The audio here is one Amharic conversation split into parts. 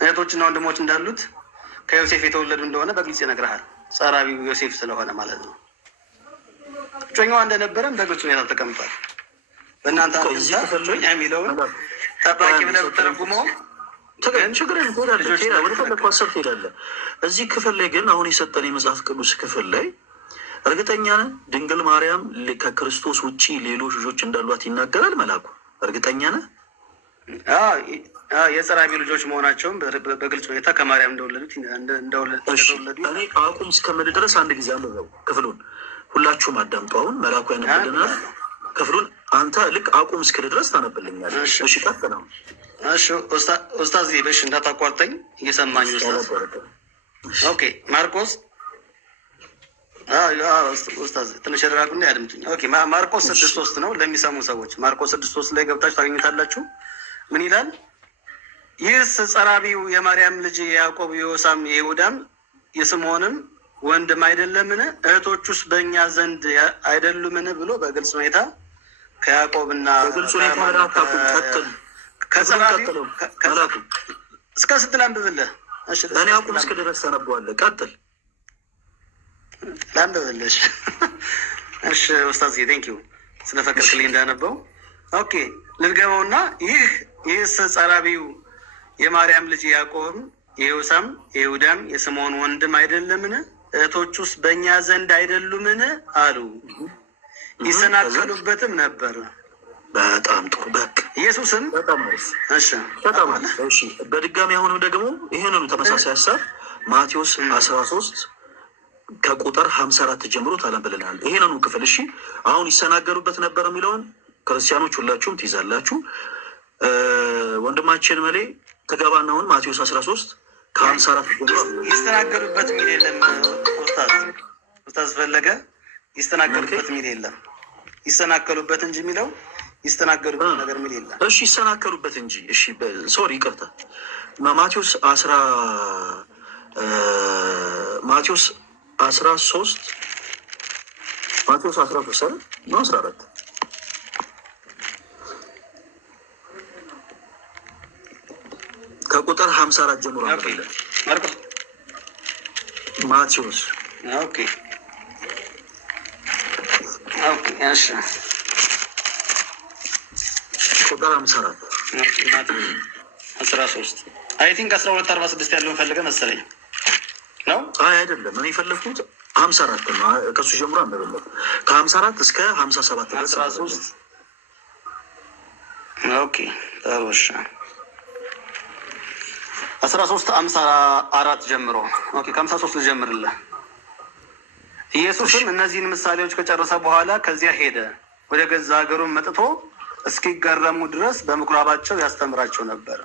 እህቶችና ወንድሞች እንዳሉት ከዮሴፍ የተወለዱ እንደሆነ በግልጽ ይነግርሃል። ጸራቢው ዮሴፍ ስለሆነ ማለት ነው። እጮኛዋ እንደነበረም በግልጽ ሁኔታ ተቀምጧል። በእናንተ እጮኛ የሚለውን ጠባቂ ብለህ ብትተረጉመው እዚህ ክፍል ላይ ግን አሁን የሰጠን የመጽሐፍ ቅዱስ ክፍል ላይ እርግጠኛ ነህ ድንግል ማርያም ከክርስቶስ ውጭ ሌሎች ልጆች እንዳሏት ይናገራል መልአኩ? እርግጠኛ ነህ? የጸራቢ ልጆች መሆናቸውም በግልጽ ሁኔታ ከማርያም እንደወለዱ እኔ አቁም እስከምል ድረስ አንድ ጊዜ አንብበው ክፍሉን። ሁላችሁም አዳምጡ። አሁን መልአኩ ያነብልናል ክፍሉን። አንተ ልክ አቁም እስክል ድረስ ታነብልኛለህ። እሺ ቀጥል ነው። እሺ ኡስታዝ በሽ እንዳታቋርጠኝ እየሰማኝ ኡስታዝ። ኦኬ ማርቆስ ኡስታዝ ትንሽ ረጋጉና ያድምጡኝ። ኦኬ ማርቆስ 6:3 ነው ለሚሰሙ ሰዎች። ማርቆስ 6:3 ላይ ገብታችሁ ታገኙታላችሁ። ምን ይላል? ይህስ ጸራቢው የማርያም ልጅ የያዕቆብ የዮሳም የይሁዳም የስምዖንም ወንድም አይደለምን? እህቶቹስ በእኛ ዘንድ አይደሉምን? ብሎ በግልጽ ሁኔታ ከያዕቆብና እስከ ስትል አንብብልህ። እኔ አቁም እስክ ድረስ ታነበዋለህ። ቀጥል ላንብብልህ። እሺ ኡስታዝ ቴንኪው ስለፈቀድክልኝ እንዳነበው። ኦኬ ልድገመውና ይህስ ጸራቢው የማርያም ልጅ ያዕቆብም የዮሳም የይሁዳም የስምዖን ወንድም አይደለምን? እህቶቹስ በእኛ ዘንድ አይደሉምን? አሉ። ይሰናከሉበትም ነበር። በጣም ጥሩ። በቃ ኢየሱስም እሺ በድጋሚ አሁንም ደግሞ ይህንኑ ተመሳሳይ ሀሳብ ማቴዎስ 13 ከቁጥር 54 ጀምሮ ታነብልናል። ይሄንኑ ክፍል እሺ። አሁን ይሰናገሉበት ነበር የሚለውን ክርስቲያኖች ሁላችሁም ትይዛላችሁ። ወንድማችን መሌ ተገባና አሁን ማቴዎስ 13 ከ54 ጀምሮ ይስተናገሉበት የሚል የለም። ኡስታዝ ፈለገ ይስተናገሉበት የሚል የለም። ይሰናከሉበት እንጂ የሚለው ይስተናገሉበት ነገር የሚል የለም። እሺ ይሰናከሉበት እንጂ እሺ። ሶሪ ይቅርታ። ማቴዎስ 13 ነው 14 ከቁጥር 54 ጀምሮ አለ ማቴዎስ። ኦኬ እሺ ቁጥር 54 13 አይ ቲንክ 1246 ያለውን ፈልገህ መሰለኝ ነው። አይ አይደለም፣ እኔ የፈለግኩት 54 ነው። ከሱ ጀምሮ አንበበለት ከ54 እስከ 57 ድረስ 13 ኦኬ ታውሽ 13:54 ጀምሮ ኦኬ ከ53 ልጀምርልህ። ኢየሱስም እነዚህን ምሳሌዎች ከጨረሰ በኋላ ከዚያ ሄደ። ወደ ገዛ ሀገሩን መጥቶ እስኪገረሙ ድረስ በምኩራባቸው ያስተምራቸው ነበር።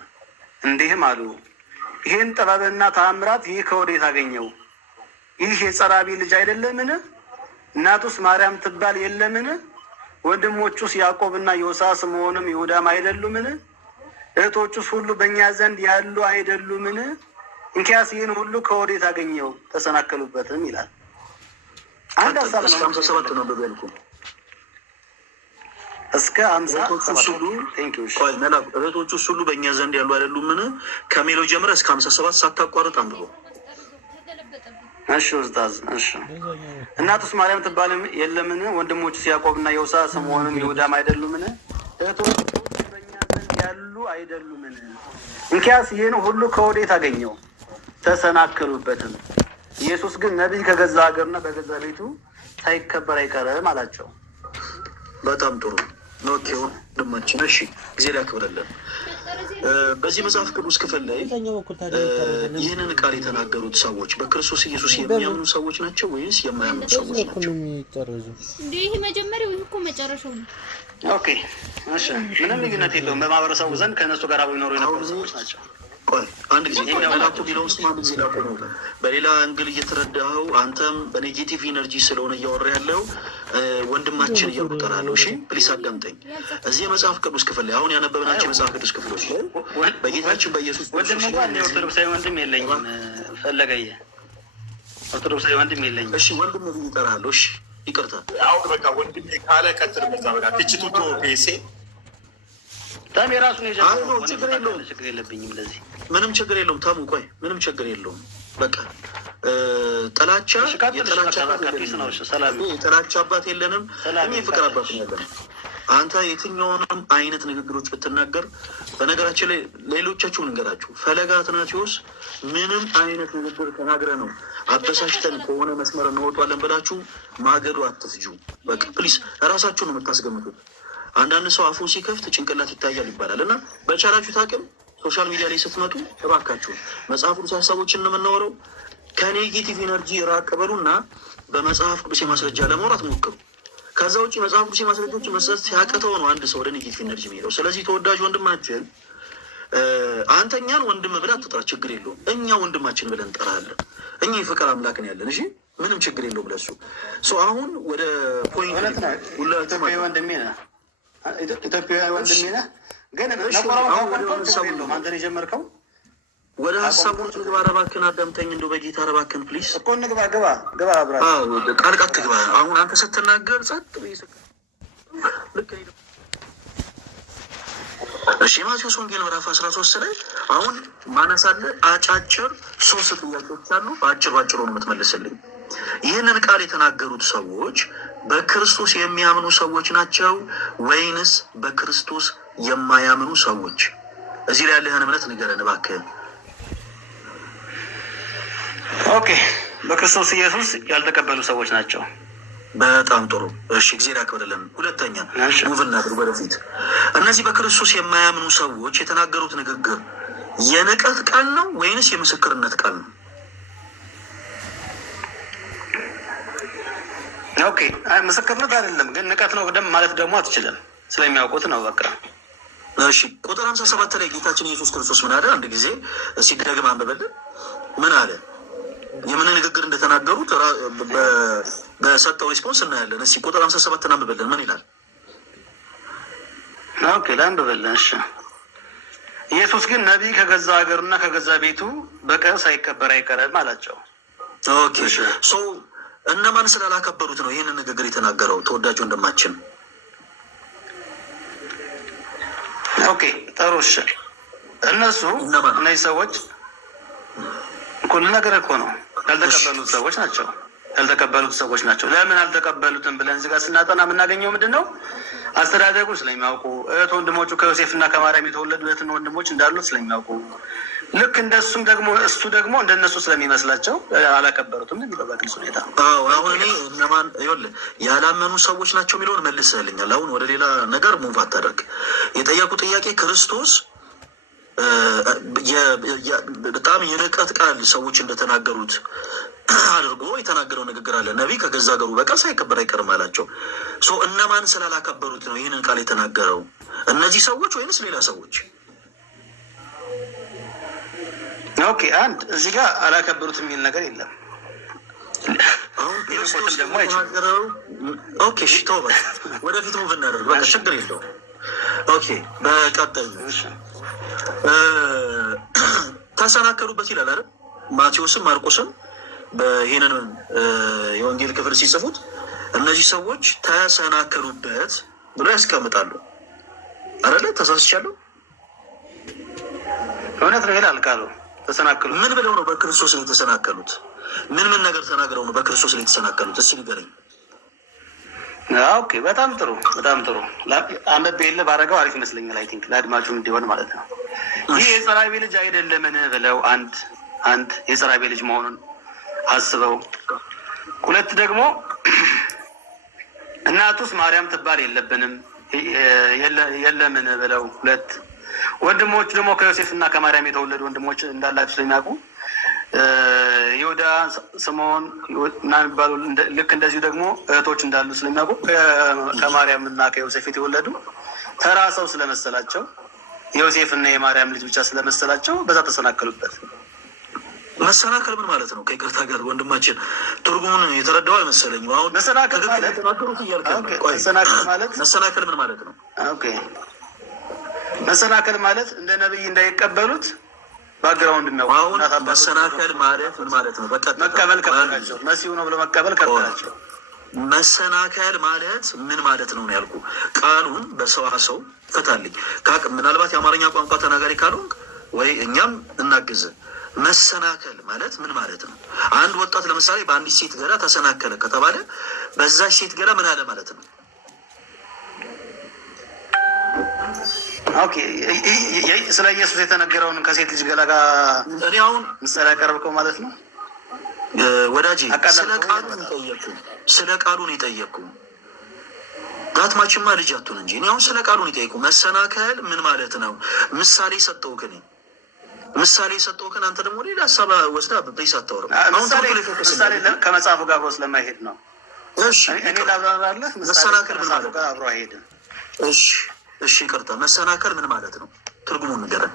እንዲህም አሉ፣ ይህን ጥበብና ተአምራት ይህ ከወዴት አገኘው? ይህ የጸራቢ ልጅ አይደለምን? እናቱስ ማርያም ትባል የለምን? ወንድሞቹስ ያዕቆብና ዮሳ ስምዖንም ይሁዳም አይደሉምን? እህቶቹስ ሁሉ በእኛ ዘንድ ያሉ አይደሉምን? እንኪያስ ይህን ሁሉ ከወዴት አገኘው? ተሰናከሉበትም ይላል። አንድ ሀሳብ ነው። እስከ 57 እህቶቹስ ሁሉ በእኛ ዘንድ ያሉ አይደሉምን? ከሚለው ጀምረህ እስከ 57 ሳታቋርጥ አንብበው። እሺ ኡስታዝ። እሺ እናቱስ ማርያም ትባል የለምን? ወንድሞቹስ ያዕቆብና ዮሳ ስምዖንም ይሁዳም አይደሉምን? እህቶቹ በእኛ ዘንድ ያሉ አይደሉምን? እንኪያስ ይህን ሁሉ ከወዴት አገኘው? ተሰናከሉበትም። ኢየሱስ ግን ነቢይ ከገዛ ሀገርና በገዛ ቤቱ ሳይከበር አይቀርም አላቸው። በጣም ጥሩ ኦኬ ወንድማችን፣ እሺ ጊዜ ላክብረለን። በዚህ መጽሐፍ ቅዱስ ክፍል ላይ ይህንን ቃል የተናገሩት ሰዎች በክርስቶስ ኢየሱስ የሚያምኑ ሰዎች ናቸው ወይስ የማያምኑ ሰዎች ናቸው? ይህ መጀመሪያው ይህ እኮ መጨረሻው ነው። ኦኬ እሺ፣ ምንም ልዩነት የለውም። በማህበረሰቡ ዘንድ ከእነሱ ጋር አብረው ይኖሩ የነበሩ ሰዎች ናቸው። አንድ ጊዜ መላኩ ቢለውን ስማ፣ ጊዜ ላቁ ነው። በሌላ እንግል እየተረዳኸው አንተም በኔጌቲቭ ኢነርጂ ስለሆነ እያወራ ያለው ወንድማችን እያቁጠራለሁ። እሺ ፕሊስ አዳምጠኝ። እዚህ የመጽሐፍ ቅዱስ ክፍል ላይ አሁን ያነበብናቸው የመጽሐፍ ቅዱስ ክፍሎች በጌታችን በኢየሱስ ወንድም እንኳን ኦርቶዶክሳዊ ወንድም የለኝም። ፈለገየ ኦርቶዶክሳዊ ወንድም የለኝም። እሺ ወንድም ብዬ እጠራለሁ። እሺ ይቅርታ። አሁን በቃ ወንድሜ ካለ ቀጥል። በዛ በቃ ትችቱ ቶ ፔሴ ታም የራሱን የጀመረው ችግር የለውም። ችግር የለብኝም። ለዚህ ምንም ችግር የለውም። ታሙ ቆይ ምንም ችግር የለውም። በቃ ጥላቻ የጥላቻ አባት የለንም። እኔ የፍቅር አባት ያለን አንተ የትኛውንም አይነት ንግግሮች ብትናገር፣ በነገራችን ላይ ሌሎቻችሁም ንገራችሁ፣ ፈለገ አትናቴዎስ ምንም አይነት ንግግር ተናግረ ነው አበሳሽተን ከሆነ መስመር እንወጧለን ብላችሁ ማገዱ አትፍጁ። በቃ ፕሊስ እራሳችሁ ነው የምታስገምቱት። አንዳንድ ሰው አፉን ሲከፍት ጭንቅላት ይታያል ይባላል እና በቻላችሁት አቅም ሶሻል ሚዲያ ላይ ስትመጡ እባካችሁ መጽሐፍ ቅዱስ ሀሳቦችን ነው የምናወራው። ከኔጌቲቭ ኤነርጂ ራቅ በሉና በመጽሐፍ ቅዱስ ማስረጃ ለማውራት ሞክሩ። ከዛ ውጭ መጽሐፍ ቅዱስ ማስረጃዎች መስጠት ሲያቅተው ነው አንድ ሰው ወደ ኔጌቲቭ ኤነርጂ የሚሄደው። ስለዚህ ተወዳጅ ወንድማችን አንተኛን ወንድም ብለህ አትጥራ፣ ችግር የለውም። እኛ ወንድማችን ብለን እንጠራለን። እኛ የፍቅር አምላክ ነው ያለን። እሺ ምንም ችግር የለውም ብለሱ አሁን ወደ ፖይንት ኢትዮጵያዊ ወንድሜ ነህ፣ ግን አንተን የጀመርከው ወደ ሀሳቡ ንግባ። እባክህን አዳምጠኝ፣ እንደው በጌታ እባክህን ፕሊስ እኮ ንግባ፣ ግባ አብራ ቃልቃት ትግባ። አሁን አንተ ስትናገር ጸጥ ልክ። እሺ ማቴዎስ ወንጌል ምዕራፍ 13 ላይ አሁን ማነሳለ አጫጭር 3 ጥያቄዎች አሉ። በአጭሩ ነው የምትመልስልኝ። ይህንን ቃል የተናገሩት ሰዎች በክርስቶስ የሚያምኑ ሰዎች ናቸው ወይንስ በክርስቶስ የማያምኑ ሰዎች? እዚህ ላይ ያለህን እምነት ንገረን እባክህን። ኦኬ፣ በክርስቶስ ኢየሱስ ያልተቀበሉ ሰዎች ናቸው። በጣም ጥሩ። እሺ እግዚአብሔር ያክብርልን። ሁለተኛ ሙቭ እናድርግ ወደፊት። እነዚህ በክርስቶስ የማያምኑ ሰዎች የተናገሩት ንግግር የንቀት ቃል ነው ወይንስ የምስክርነት ቃል ነው? ኦኬ፣ ምስክርነት አይደለም ግን ንቀት ነው ማለት ደግሞ አትችልም። ስለሚያውቁት ነው በቃ። እሺ ቁጥር 57 ላይ ጌታችን ኢየሱስ ክርስቶስ ምን አለ? አንድ ጊዜ ሲደግም አንብበልን። ምን አለ? የምን ንግግር እንደተናገሩት በሰጠው ሪስፖንስ እናያለን። እስኪ ቁጥር 57 አንብበልን። ምን ይላል? ኦኬ ላንብበልን። እሺ ኢየሱስ ግን ነቢይ ከገዛ ሀገሩና ከገዛ ቤቱ በቀር ሳይከበር አይቀርም አላቸው። ኦኬ ሶ እነማን ስላላከበሩት ነው ይህንን ንግግር የተናገረው? ተወዳጅ ወንድማችን። ኦኬ ጥሩ። እሺ እነሱ እነዚህ ሰዎች ሁሉ ነገር እኮ ነው ያልተቀበሉት ሰዎች ናቸው። ለምን አልተቀበሉትም ብለን እዚህ ጋር ስናጠና የምናገኘው ምንድን ነው? አስተዳደጉን ስለሚያውቁ፣ እህት ወንድሞቹ ከዮሴፍና ከማርያም የተወለዱ እህትና ወንድሞች እንዳሉት ስለሚያውቁ፣ ልክ እንደሱም ደግሞ እሱ ደግሞ እንደነሱ ስለሚመስላቸው አላከበሩትም የሚለው በግልጽ ሁኔታ። አሁን እኔ እነማን ይኸውልህ ያላመኑ ሰዎች ናቸው የሚለውን መልሰህልኛል። አሁን ወደ ሌላ ነገር ሙቭ አታደርግ። የጠየቁ ጥያቄ ክርስቶስ በጣም የንቀት ቃል ሰዎች እንደተናገሩት አድርጎ የተናገረው ንግግር አለ። ነቢይ ከገዛ ሀገሩ በቀር ሳይከበር አይቀርም አላቸው። እነማን ስላላከበሩት ነው ይህንን ቃል የተናገረው? እነዚህ ሰዎች ወይንስ ሌላ ሰዎች? ኦኬ አንድ እዚህ ጋር አላከበሩት የሚል ነገር የለም። አሁን ክርስቶስ ደግሞ አይተናገረው። ኦኬ እሺ ተው በቃ ወደፊት ሙቭ እናደርግ። በቃ ችግር የለውም። ኦኬ በቀጣይ ተሰናከሉበት ይላል አይደል? ማቴዎስም ማርቆስም በይህንን የወንጌል ክፍል ሲጽፉት እነዚህ ሰዎች ተሰናከሉበት ብሎ ያስቀምጣሉ አይደለ? ተሳስቻለሁ? እውነት ነው ይላል ቃሉ። ተሰናከሉ ምን ብለው ነው በክርስቶስ ላይ የተሰናከሉት? ምን ነገር ተናግረው ነው በክርስቶስ ላይ የተሰናከሉት? እስኪ ንገረኝ። ኦኬ በጣም ጥሩ። አንበቤ የለ ባረገው አሪፍ ይመስለኛል። አይ ቲንክ ለአድማጩም እንዲሆን ማለት ነው። ይህ የጸራቢ ልጅ አይደለምን ብለው አንድ የጸራቢ ልጅ መሆኑን አስበው፣ ሁለት ደግሞ እናቱስ ማርያም ትባል የለምን ብለው፣ ሁለት ወንድሞቹ ደግሞ ከዮሴፍና ከማርያም የተወለዱ ወንድሞች እንዳላቸው ስለሚያውቁ ይሁዳ፣ ስምዖን እና የሚባሉ ልክ እንደዚሁ ደግሞ እህቶች እንዳሉ ስለሚያውቁ ከማርያም እና ከዮሴፍ የተወለዱ ተራ ሰው ስለመሰላቸው ዮሴፍ እና የማርያም ልጅ ብቻ ስለመሰላቸው በዛ ተሰናከሉበት። መሰናከል ምን ማለት ነው? ከይቅርታ ጋር ወንድማችን ትርጉሙን የተረዳው አልመሰለኝም። አሁን መሰናከል ማለት ኦኬ መሰናከል ማለት እንደ ነብይ እንዳይቀበሉት ባግራውንድ ነው። አሁን መሰናከል ማለት ምን ማለት ነው? በቃ መቀበል ከፈላቸው መሲሁ ነው ብሎ መቀበል ከፈላቸው። መሰናከል ማለት ምን ማለት ነው ያልኩ። ቃሉን በሰዋሰው ፍታልኝ። ምናልባት የአማርኛ ቋንቋ ተናጋሪ ካልሆንክ ወይ እኛም እናግዝ። መሰናከል ማለት ምን ማለት ነው? አንድ ወጣት ለምሳሌ በአንዲት ሴት ገላ ተሰናከለ ከተባለ በዛች ሴት ገላ ምን አለ ማለት ነው? ኦኬ፣ ስለ ኢየሱስ የተነገረውን ከሴት ልጅ ገላ ጋር እኔ አሁን ምሳሌ ያቀረብከው ማለት ነው ወዳጄ። ስለ ቃሉን የጠየቅኩ ጋትማችማ ልጅ አትሁን እንጂ እኔ አሁን ስለ ቃሉን የጠየቅኩ መሰናከል ምን ማለት ነው? ምሳሌ ሰጠውክ። እኔ ምሳሌ ሰጠውክን አንተ ደግሞ ሌላ ሀሳብ ወስዳ በፕሬስ አታወራም። ምሳሌ ከመጽሐፉ ጋር አብሮ ስለማይሄድ ነው። እሺ እኔ ላብራራለህ። መሰናከል ምን ማለት ጋር አብሮ አይሄድም። እሺ ይቅርታ። መሰናከል ምን ማለት ነው? ትርጉሙን ንገረን።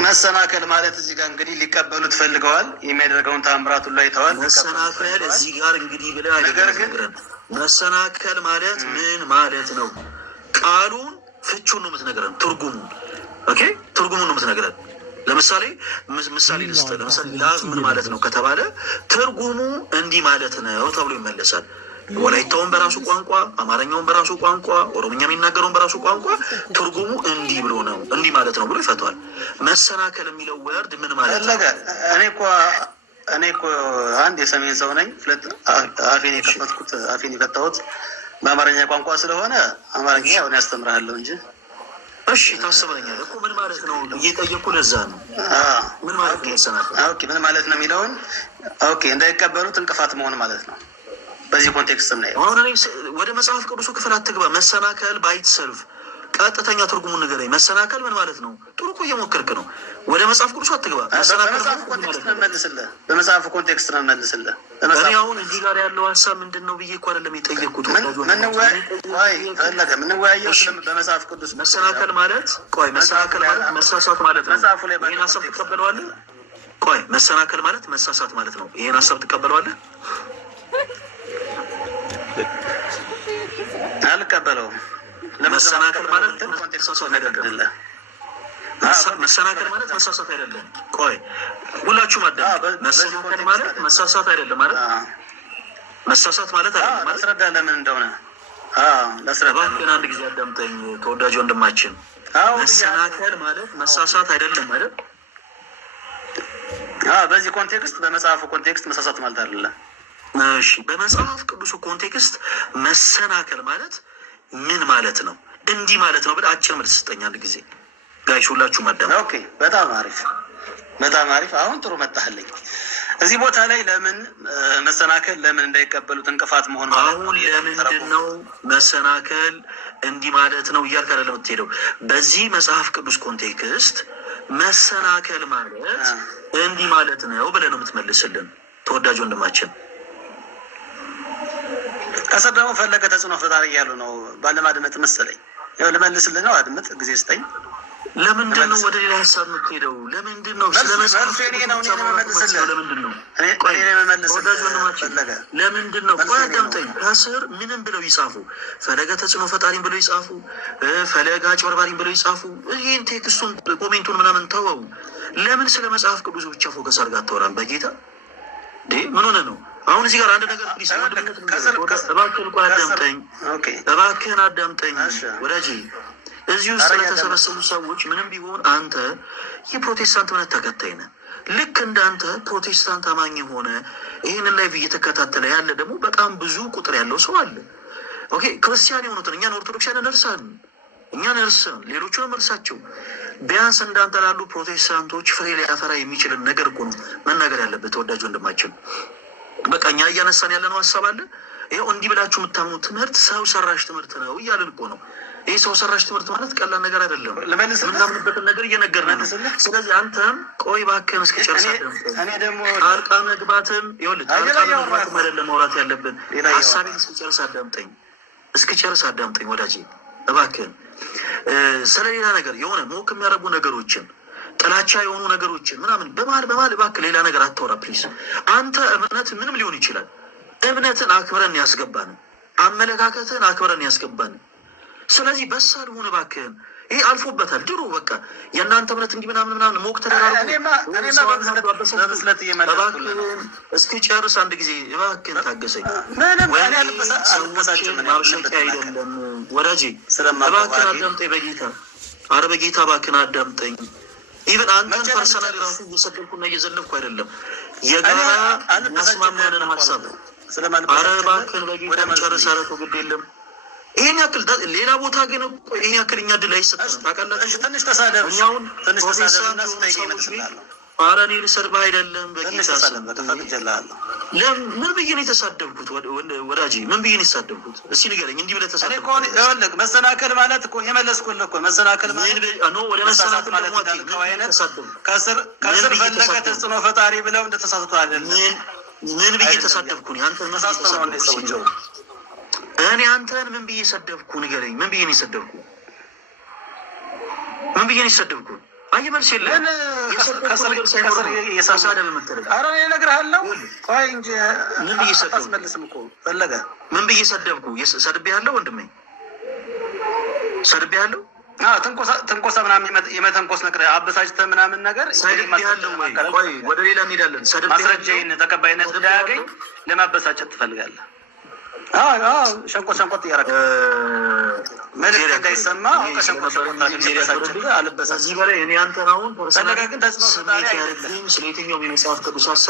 መሰናከል ማለት እዚህ ጋር እንግዲህ ሊቀበሉት ፈልገዋል። የሚያደርገውን ተአምራት ሁሉ አይተዋል። መሰናከል እዚህ ጋር እንግዲህ ብለህ ነገር ግን መሰናከል ማለት ምን ማለት ነው? ቃሉን ፍቹን ነው የምትነግረን፣ ትርጉሙን። ኦኬ ትርጉሙን ነው የምትነግረን። ለምሳሌ ምሳሌ ልስጥ። ለምሳሌ ላብ ምን ማለት ነው ከተባለ ትርጉሙ እንዲህ ማለት ነው ተብሎ ይመለሳል። ወላይታውን በራሱ ቋንቋ፣ አማርኛውን በራሱ ቋንቋ፣ ኦሮምኛ የሚናገረውን በራሱ ቋንቋ ትርጉሙ እንዲህ ብሎ ነው እንዲህ ማለት ነው ብሎ ይፈቷል። መሰናከል የሚለው ወርድ ምን ማለት ነው? እኔ እኮ አንድ የሰሜን ሰው ነኝ። ሁለት አፌን የፈታሁት በአማርኛ ቋንቋ ስለሆነ አማርኛ ሆነ ያስተምርሃለሁ እንጂ። እሺ ታስበኛለህ እኮ ምን ማለት ነው እየጠየኩ ለዛ ነው። ምን ማለት ነው መሰናከል? ኦኬ ምን ማለት ነው የሚለውን እንዳይቀበሉት እንቅፋት መሆን ማለት ነው። በዚህ ኮንቴክስት ነው። አሁን እኔ ወደ መጽሐፍ ቅዱሱ ክፍል አትግባ። መሰናከል ባይት ሰልፍ ቀጥተኛ ትርጉሙን ንገረኝ። መሰናከል ምን ማለት ነው? ጥሩ እኮ እየሞከርክ ነው። ወደ መጽሐፍ ቅዱሱ አትግባ። በመጽሐፉ ኮንቴክስት ነው መልስልህ። በመጽሐፉ ኮንቴክስት ነው መልስልህ። እኔ አሁን እዚህ ጋር ያለው ሀሳብ ምንድን ነው ብዬ እኮ አይደለም የጠየቅኩት። ምንወያየው በመጽሐፍ ቅዱስ መሰናከል ማለት መሰናከል ማለት መሳሳት ማለት ነው። ይህን ሀሳብ ትቀበለዋለህ? መሰናከል ማለት መሳሳት ማለት ነው። ይህን ሀሳብ ትቀበለዋለህ? አልቀበለውም። መሰናከል ማለት መሳሳት አይደለም። መሰናከል ማለት መሳሳት አይደለም። ሁላችሁም መሰናከል ማለት መሳሳት አይደለም ማለት መሳሳት ማለት አይደለም ማለት ላስረዳ ለምን እንደሆነ ላስረዳ። አንድ ጊዜ አዳምጠኝ ተወዳጅ ወንድማችን። መሰናከል ማለት መሳሳት አይደለም ማለት በዚህ ኮንቴክስት በመጽሐፉ ኮንቴክስት መሳሳት ማለት አይደለም። እሺ በመጽሐፍ ቅዱሱ ኮንቴክስት መሰናከል ማለት ምን ማለት ነው? እንዲህ ማለት ነው ብለህ አጭር መልስ ስጠኝ አንድ ጊዜ ጋይሽ፣ ሁላችሁ ማዳም። ኦኬ በጣም አሪፍ በጣም አሪፍ። አሁን ጥሩ መጣህልኝ። እዚህ ቦታ ላይ ለምን መሰናከል ለምን እንዳይቀበሉት እንቅፋት መሆን ማለት አሁን ለምንድን ነው መሰናከል እንዲህ ማለት ነው እያልክ አይደለም የምትሄደው። በዚህ መጽሐፍ ቅዱስ ኮንቴክስት መሰናከል ማለት እንዲህ ማለት ነው ብለህ ነው የምትመልስልን ተወዳጅ ወንድማችን። ከስር ደግሞ ፈለገ ተጽዕኖ ፈጣሪ እያሉ ነው ባለማድመጥ መሰለኝ። ያው ልመልስልህ ነው፣ አድምጥ፣ ጊዜ ስጠኝ። ለምንድን ነው ወደ ሌላ ሀሳብ የምትሄደው? ለምንድን ነው ስለመጽሐፍ ለምንድን ነው? ቆይ አዳምጠኝ። ከስር ምንም ብለው ይጻፉ፣ ፈለገ ተጽዕኖ ፈጣሪን ብለው ይጻፉ፣ ፈለገ አጭበርባሪን ብለው ይጻፉ። ይህን ቴክስቱን ኮሜንቱን ምናምን ተወው። ለምን ስለ መጽሐፍ ቅዱስ ብቻ ፎከስ አድርገህ አታወራም? በጌታ ምን ሆነ ነው? አሁን እዚህ ጋር አንድ ነገር እባክህን አዳምጠኝ ወዳጅ። እዚህ ውስጥ ስለተሰበሰቡ ሰዎች ምንም ቢሆን አንተ የፕሮቴስታንት እምነት ተከታይ ነህ። ልክ እንዳንተ ፕሮቴስታንት አማኝ የሆነ ይህንን ላይቭ እየተከታተለ ያለ ደግሞ በጣም ብዙ ቁጥር ያለው ሰው አለ። ኦኬ ክርስቲያን የሆኑትን እኛን ኦርቶዶክሳን እንርሳን፣ እኛን እርስን፣ ሌሎቹንም እርሳቸው። ቢያንስ እንዳንተ ላሉ ፕሮቴስታንቶች ፍሬ ሊያፈራ የሚችልን ነገር እኮ ነው መናገር ያለበት ተወዳጅ ወንድማችን። በቃ እኛ እያነሳን ያለነው ሀሳብ አለ። ይኸው እንዲህ ብላችሁ የምታምኑት ትምህርት ሰው ሰራሽ ትምህርት ነው እያልን እኮ ነው። ይህ ሰው ሰራሽ ትምህርት ማለት ቀላል ነገር አይደለም። የምናምንበትን ነገር እየነገርን ነው። ስለዚህ አንተም ቆይ እባክህን እስኪጨርስ ጣልቃ መግባትም አይደለም ማውራት ያለብን። ሀሳቤን እስኪጨርስ አዳምጠኝ ወዳጄ እባክህን። ስለሌላ ነገር የሆነ ሞክ የሚያደርጉ ነገሮችን ጥላቻ የሆኑ ነገሮችን ምናምን በመሀል እባክህ ሌላ ነገር አታወራ ፕሊዝ። አንተ እምነት ምንም ሊሆን ይችላል። እምነትን አክብረን ያስገባን፣ አመለካከትን አክብረን ያስገባን። ስለዚህ በሳል ሆነ እባክህን ይሄ አልፎበታል። ድሮ በቃ የእናንተ እምነት እንዲህ ምናምን ሞቅ ተደራርጎ በብስለት እየመለስኩልህ እስኪ ጨርስ አንድ ጊዜ እባክህን ታገሰኝ። ሰዎችን ማብሸቂያ አይደለም ወዳጄ፣ እባክህን አዳምጠኝ በጌታ አረ በጌታ እባክህን አዳምጠኝ። ኢቨን አንተን ፐርሰናል ራሱ እየሰደብኩና እየዘለብኩ አይደለም፣ የጋራ ማስማማንን ሀሳብ አረ እባክህን በጌታ ጨርስ። ኧረ ተው ግድ የለም ይሄን ያክል ሌላ ቦታ ግን ይሄን ያክል እኛ ድል አይሰጥም ታውቃላችሁ። ትንሽ ተሳደብ እኛውን ትንሽ ተሳደብና ስጠይቅ ይመስላል። ኧረ እኔ ልሰድብህ አይደለም በጌታ ምን ብዬ ነው የተሳደብኩት? ወዳጄ ምን ብዬ ነው የተሳደብኩት? እስኪ ንገረኝ። እንዲህ ብለህ ተሳደብኩት? መሰናከል ማለት እኮ የመለስኩልህ እኮ መሰናከል ማለት ወደ መሰናከል ማለት ከስር ፈለገ ተጽዕኖ ፈጣሪ ብለው እንደተሳሳቱ አይደለም። ምን ብዬ ተሳደብኩ? አንተን ሰዎች እኔ አንተን ምን ብዬ ሰደብኩ? ንገረኝ። ምን ብዬ ነው የሰደብኩ? ምን ብዬ ነው የሰደብኩ? አየህ መልስ የለም። ምን ብዬ ሰደብኩ? ሰድቤያለሁ ወንድሜ፣ ሰድቤያለሁ። ትንኮሳ ምናምን የመተንኮስ ነገር አበሳጭተህ ምናምን ነገር ወደ ሌላ እንሄዳለን። ማስረጃዬን ተቀባይነት እንዳያገኝ ለማበሳጨት ትፈልጋለህ። ሸንቆጥ እያደረገ መልዕክት እንዳይሰማ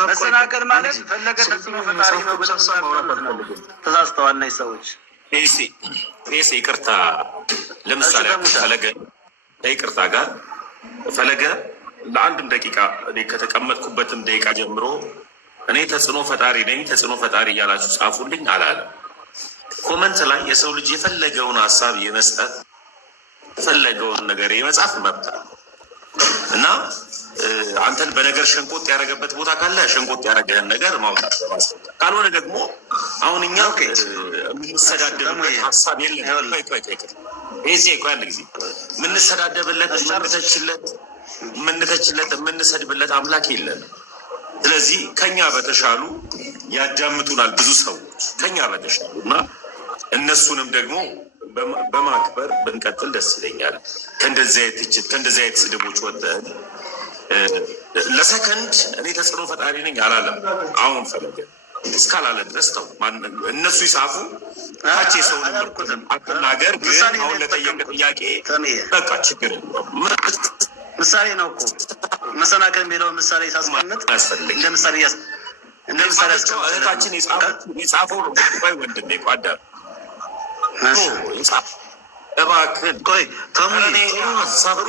መሰናከል ማለት ፈለገ ተጽዕኖ ፈጣሪ ነው ብለው ተሳስተዋል። እነዚህ ሰዎች ይቅርታ፣ ለምሳሌ ፈለገ ከይቅርታ ጋር ፈለገ ለአንድም ደቂቃ እኔ ከተቀመጥኩበትም ደቂቃ ጀምሮ እኔ ተጽዕኖ ፈጣሪ ነኝ ተጽዕኖ ፈጣሪ እያላችሁ ጻፉልኝ አላለም። ኮመንት ላይ የሰው ልጅ የፈለገውን ሀሳብ የመስጠት የፈለገውን ነገር የመጻፍ መብት እና አንተን በነገር ሸንቆጥ ያደረገበት ቦታ ካለ ሸንቆጥ ያደረገህን ነገር ማውጣት ካልሆነ ደግሞ አሁን እኛ የምንሰዳደብበት ሀሳብ የለም። ቆይ አንድ ጊዜ የምንሰዳደብለት የምንተችለት የምንሰድብለት አምላክ የለን። ስለዚህ ከኛ በተሻሉ ያዳምጡናል ብዙ ሰዎች ከኛ በተሻሉ እና እነሱንም ደግሞ በማክበር ብንቀጥል ደስ ይለኛል። ከእንደዚህ አይነት ትችት ከእንደዚህ አይነት ስድቦች ወጥተን ለሰከንድ እኔ ተጽዕኖ ፈጣሪ ነኝ አላለም። አሁን ፈለገ እስካላለ ድረስ ተው እነሱ ይጻፉ ታቼ ሰው አትናገር። ግን አሁን ለጠየቀ ጥያቄ በቃ ችግር ምሳሌ ነው እኮ መሰናከል የሚለውን ምሳሌ ሳስቀምጥ እንደ ምሳሌ እህታችን የጻፈው ነው። ቆይ ወንድሜ ቋዳ እባክህን ቆይ ጥሩ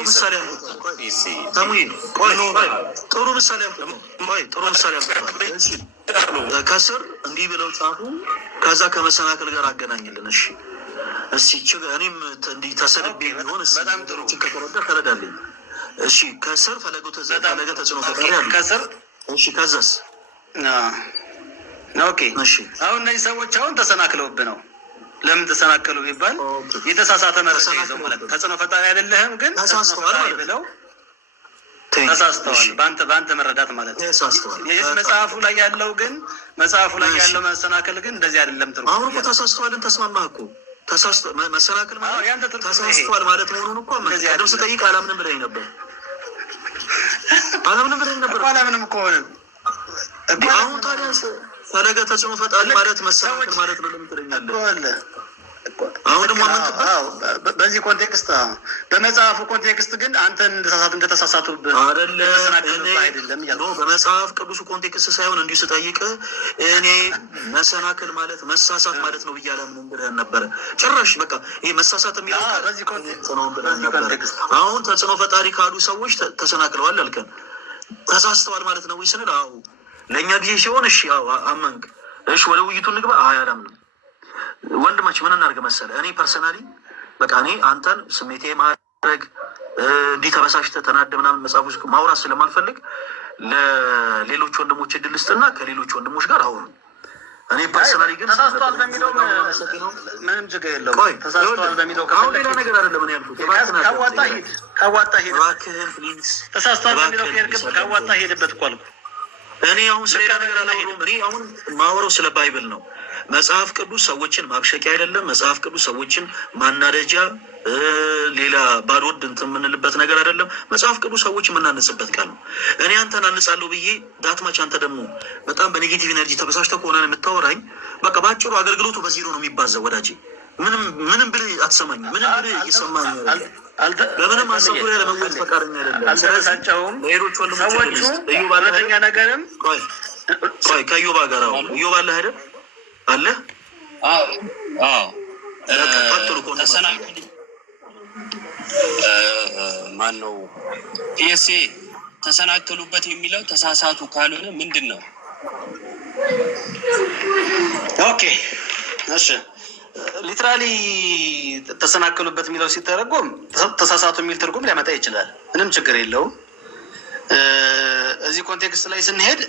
ምሳሌ ከስር እንዲህ ብለው ጻፉ። ከዛ ከመሰናከል ጋር አገናኝልን። እሺ እስኪ እኔም እንዲህ ተሰድቤ ቢሆን በጣም ጥሩ ከተረዳ ተረዳልኝ። እሺ ከስር ፈለገ ተጽዕኖ ፈጣሪ አለ ከስር። እሺ ከዛስ ኦኬ እሺ አሁን እነዚህ ሰዎች አሁን ተሰናክለውብህ ነው። ለምን ተሰናከሉ ቢባል የተሳሳተ መረጃ ይዘው ማለት ነው። ተጽዕኖ ፈጣሪ አይደለህም ግን ተሳስተዋል ብለው ተሳስተዋል። በአንተ መረዳት ማለት ነው። መጽሐፉ ላይ ያለው ግን መሰናከል ግን እንደዚህ አይደለም። ጥሩ አሁን እኮ ተሳስተዋልን ተስማማህ እኮ መሰናክል ማለት ተሳስተዋል ማለት መሆኑን እኮ ቅድም ስጠይቅ አላምንም ብለኝ ነበር። አላምንም እኮ አሁን ታዲያ ፈለገ ተጽዕኖ ፈጣሪ ማለት መሰናክል ማለት ነው። ለምን ትለኛለህ? አሁን ደግሞ በዚህ ኮንቴክስት በመጽሐፉ ኮንቴክስት ግን አንተን እንደተሳሳቱብህ አይደለም። በመጽሐፍ ቅዱሱ ኮንቴክስት ሳይሆን እንዲሁ ስጠይቅ እኔ መሰናክል ማለት መሳሳት ማለት ነው ብያለሁ። ምን ብለህ ነበረ? ጭራሽ በቃ ይሄ መሳሳት የሚለው አሁን ተጽዕኖ ፈጣሪ ካሉ ሰዎች ተሰናክለዋል አልከን። ተሳስተዋል ማለት ነው ወይ ስንል አዎ ለእኛ ጊዜ ሲሆን እሺ አመንክ። እሺ ወደ ውይይቱ እንግባ። አላምንም ወንድማችን ምን እናድርግ መሰለህ? እኔ ፐርሰናሊ በቃ እኔ አንተን ስሜቴ ማድረግ እንዲህ ተበሳሽተህ ተናደህ ምናምን መጽሐፎች ማውራት ስለማልፈልግ ለሌሎች ወንድሞች እድል ስጥና ከሌሎች ወንድሞች ጋር አውሩ። እኔ ፐርሰናሊ ግን ተሳስቷል በሚለው ምንም ችግር የለውም። ተሳስቷል በሚለው አሁን ሌላ ነገር አይደለም። እኔ ያልኩት ካዋጣ ሂድ እባክህን ፕሊዝ። ተሳስቷል በሚለው ካዋጣ ሄድበት እኮ አልኩህ። እኔ አሁን ስለሌላ ነገር አላወራሁም። እኔ አሁን ማወራው ስለ ባይብል ነው። መጽሐፍ ቅዱስ ሰዎችን ማብሸቂያ አይደለም። መጽሐፍ ቅዱስ ሰዎችን ማናደጃ፣ ሌላ ባልወድ እንትን የምንልበት ነገር አይደለም። መጽሐፍ ቅዱስ ሰዎች የምናነጽበት ቃል ነው። እኔ አንተን አንጻለሁ ብዬ ዳትማች አንተ ደግሞ በጣም በኔጌቲቭ ኤነርጂ ተበሳጭተህ ከሆነ የምታወራኝ፣ በቃ በአጭሩ አገልግሎቱ በዜሮ ነው የሚባዛው ወዳጄ። ምንም ብለህ አትሰማኝም። ምንም ብለህ እየሰማኝ በምንም ሀሳብ ዙሪያ ለመወት ፈቃደኛ አይደለም። አልተበሳጨውም። ሌሎች ወንድሞች ሁለተኛ ነገርም ቆይ ከዮባ ጋር ዮባ አለ አይደል? አለ ማን ነው ፒኤስኤ ተሰናከሉበት የሚለው ተሳሳቱ ካልሆነ ምንድን ነው? ኦኬ እሺ፣ ሊትራሊ ተሰናከሉበት የሚለው ሲተረጎም ተሳሳቱ የሚል ትርጉም ሊያመጣ ይችላል። ምንም ችግር የለውም። እዚህ ኮንቴክስት ላይ ስንሄድ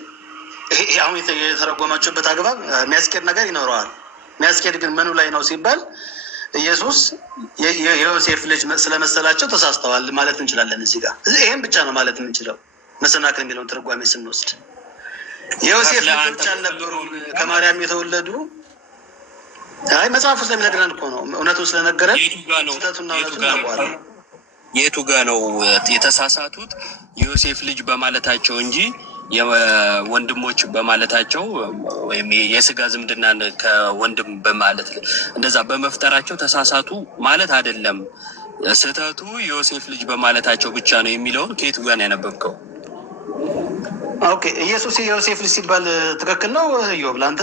ይሄ አሁን የተረጎማቸውበት አግባብ የሚያስኬድ ነገር ይኖረዋል። የሚያስኬድ ግን ምኑ ላይ ነው ሲባል ኢየሱስ የዮሴፍ ልጅ ስለመሰላቸው ተሳስተዋል ማለት እንችላለን። እዚህ ጋር ይሄን ብቻ ነው ማለት የምንችለው። መሰናክል የሚለውን ትርጓሜ ስንወስድ የዮሴፍ ልጆች አልነበሩም ከማርያም የተወለዱ። አይ መጽሐፉ ስለሚነግረን እኮ ነው። እውነቱን ስለነገረን ስህተቱና እውነቱን እናውቀዋለን። የቱ ጋ ነው የተሳሳቱት? የዮሴፍ ልጅ በማለታቸው እንጂ የወንድሞች በማለታቸው ወይም የስጋ ዝምድናን ከወንድም በማለት እንደዛ በመፍጠራቸው ተሳሳቱ ማለት አይደለም። ስህተቱ የዮሴፍ ልጅ በማለታቸው ብቻ ነው የሚለውን ከየቱ ጋር ነው ያነበብከው? ኦኬ ኢየሱስ የዮሴፍ ልጅ ሲባል ትክክል ነው ኢዮብ? ለአንተ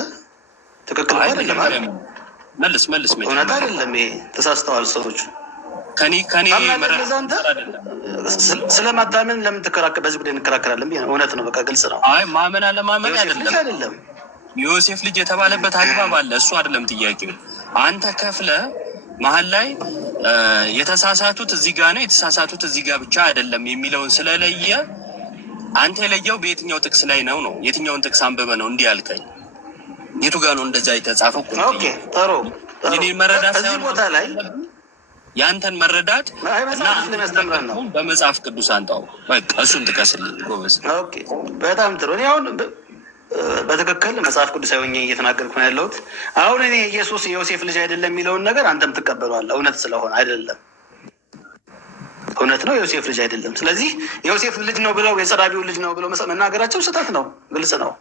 ትክክል ነው አይደለም? መልስ እውነት አይደለም። ይሄ ተሳስተዋል ሰዎች። ከኔ ስለማታመን ለምን ትከራከር? በዚህ ጉዳይ እንከራከራለን። እውነት ነው፣ በቃ ግልጽ ነው። አይ ማመን አለማመን አይደለም። የዮሴፍ ልጅ የተባለበት አግባብ አለ። እሱ አይደለም ጥያቄው። አንተ ከፍለ መሀል ላይ የተሳሳቱት እዚህ ጋር ነው የተሳሳቱት እዚህ ጋር ብቻ አይደለም የሚለውን ስለለየ አንተ የለየው በየትኛው ጥቅስ ላይ ነው? የትኛውን ጥቅስ አንብበ ነው እንዲህ ያልከኝ? የቱ ጋር ነው እንደዛ የተጻፈው? ኦኬ ጥሩ። የኔ መረዳት እዚህ ቦታ ላይ ያንተን መረዳት እና በመጽሐፍ ቅዱስ አንጣው። በቃ እሱን ጥቀስልኝ ጎበዝ። ኦኬ በጣም ጥሩ። እኔ አሁን በትክክል መጽሐፍ ቅዱሳዊ ሆኜ እየተናገርኩ ነው ያለሁት። አሁን እኔ ኢየሱስ የዮሴፍ ልጅ አይደለም የሚለውን ነገር አንተም ትቀበሏለህ። እውነት ስለሆነ አይደለም፣ እውነት ነው፣ የዮሴፍ ልጅ አይደለም። ስለዚህ የዮሴፍ ልጅ ነው ብለው የጸራቢው ልጅ ነው ብለው መናገራቸው ስህተት ነው፣ ግልጽ ነው፣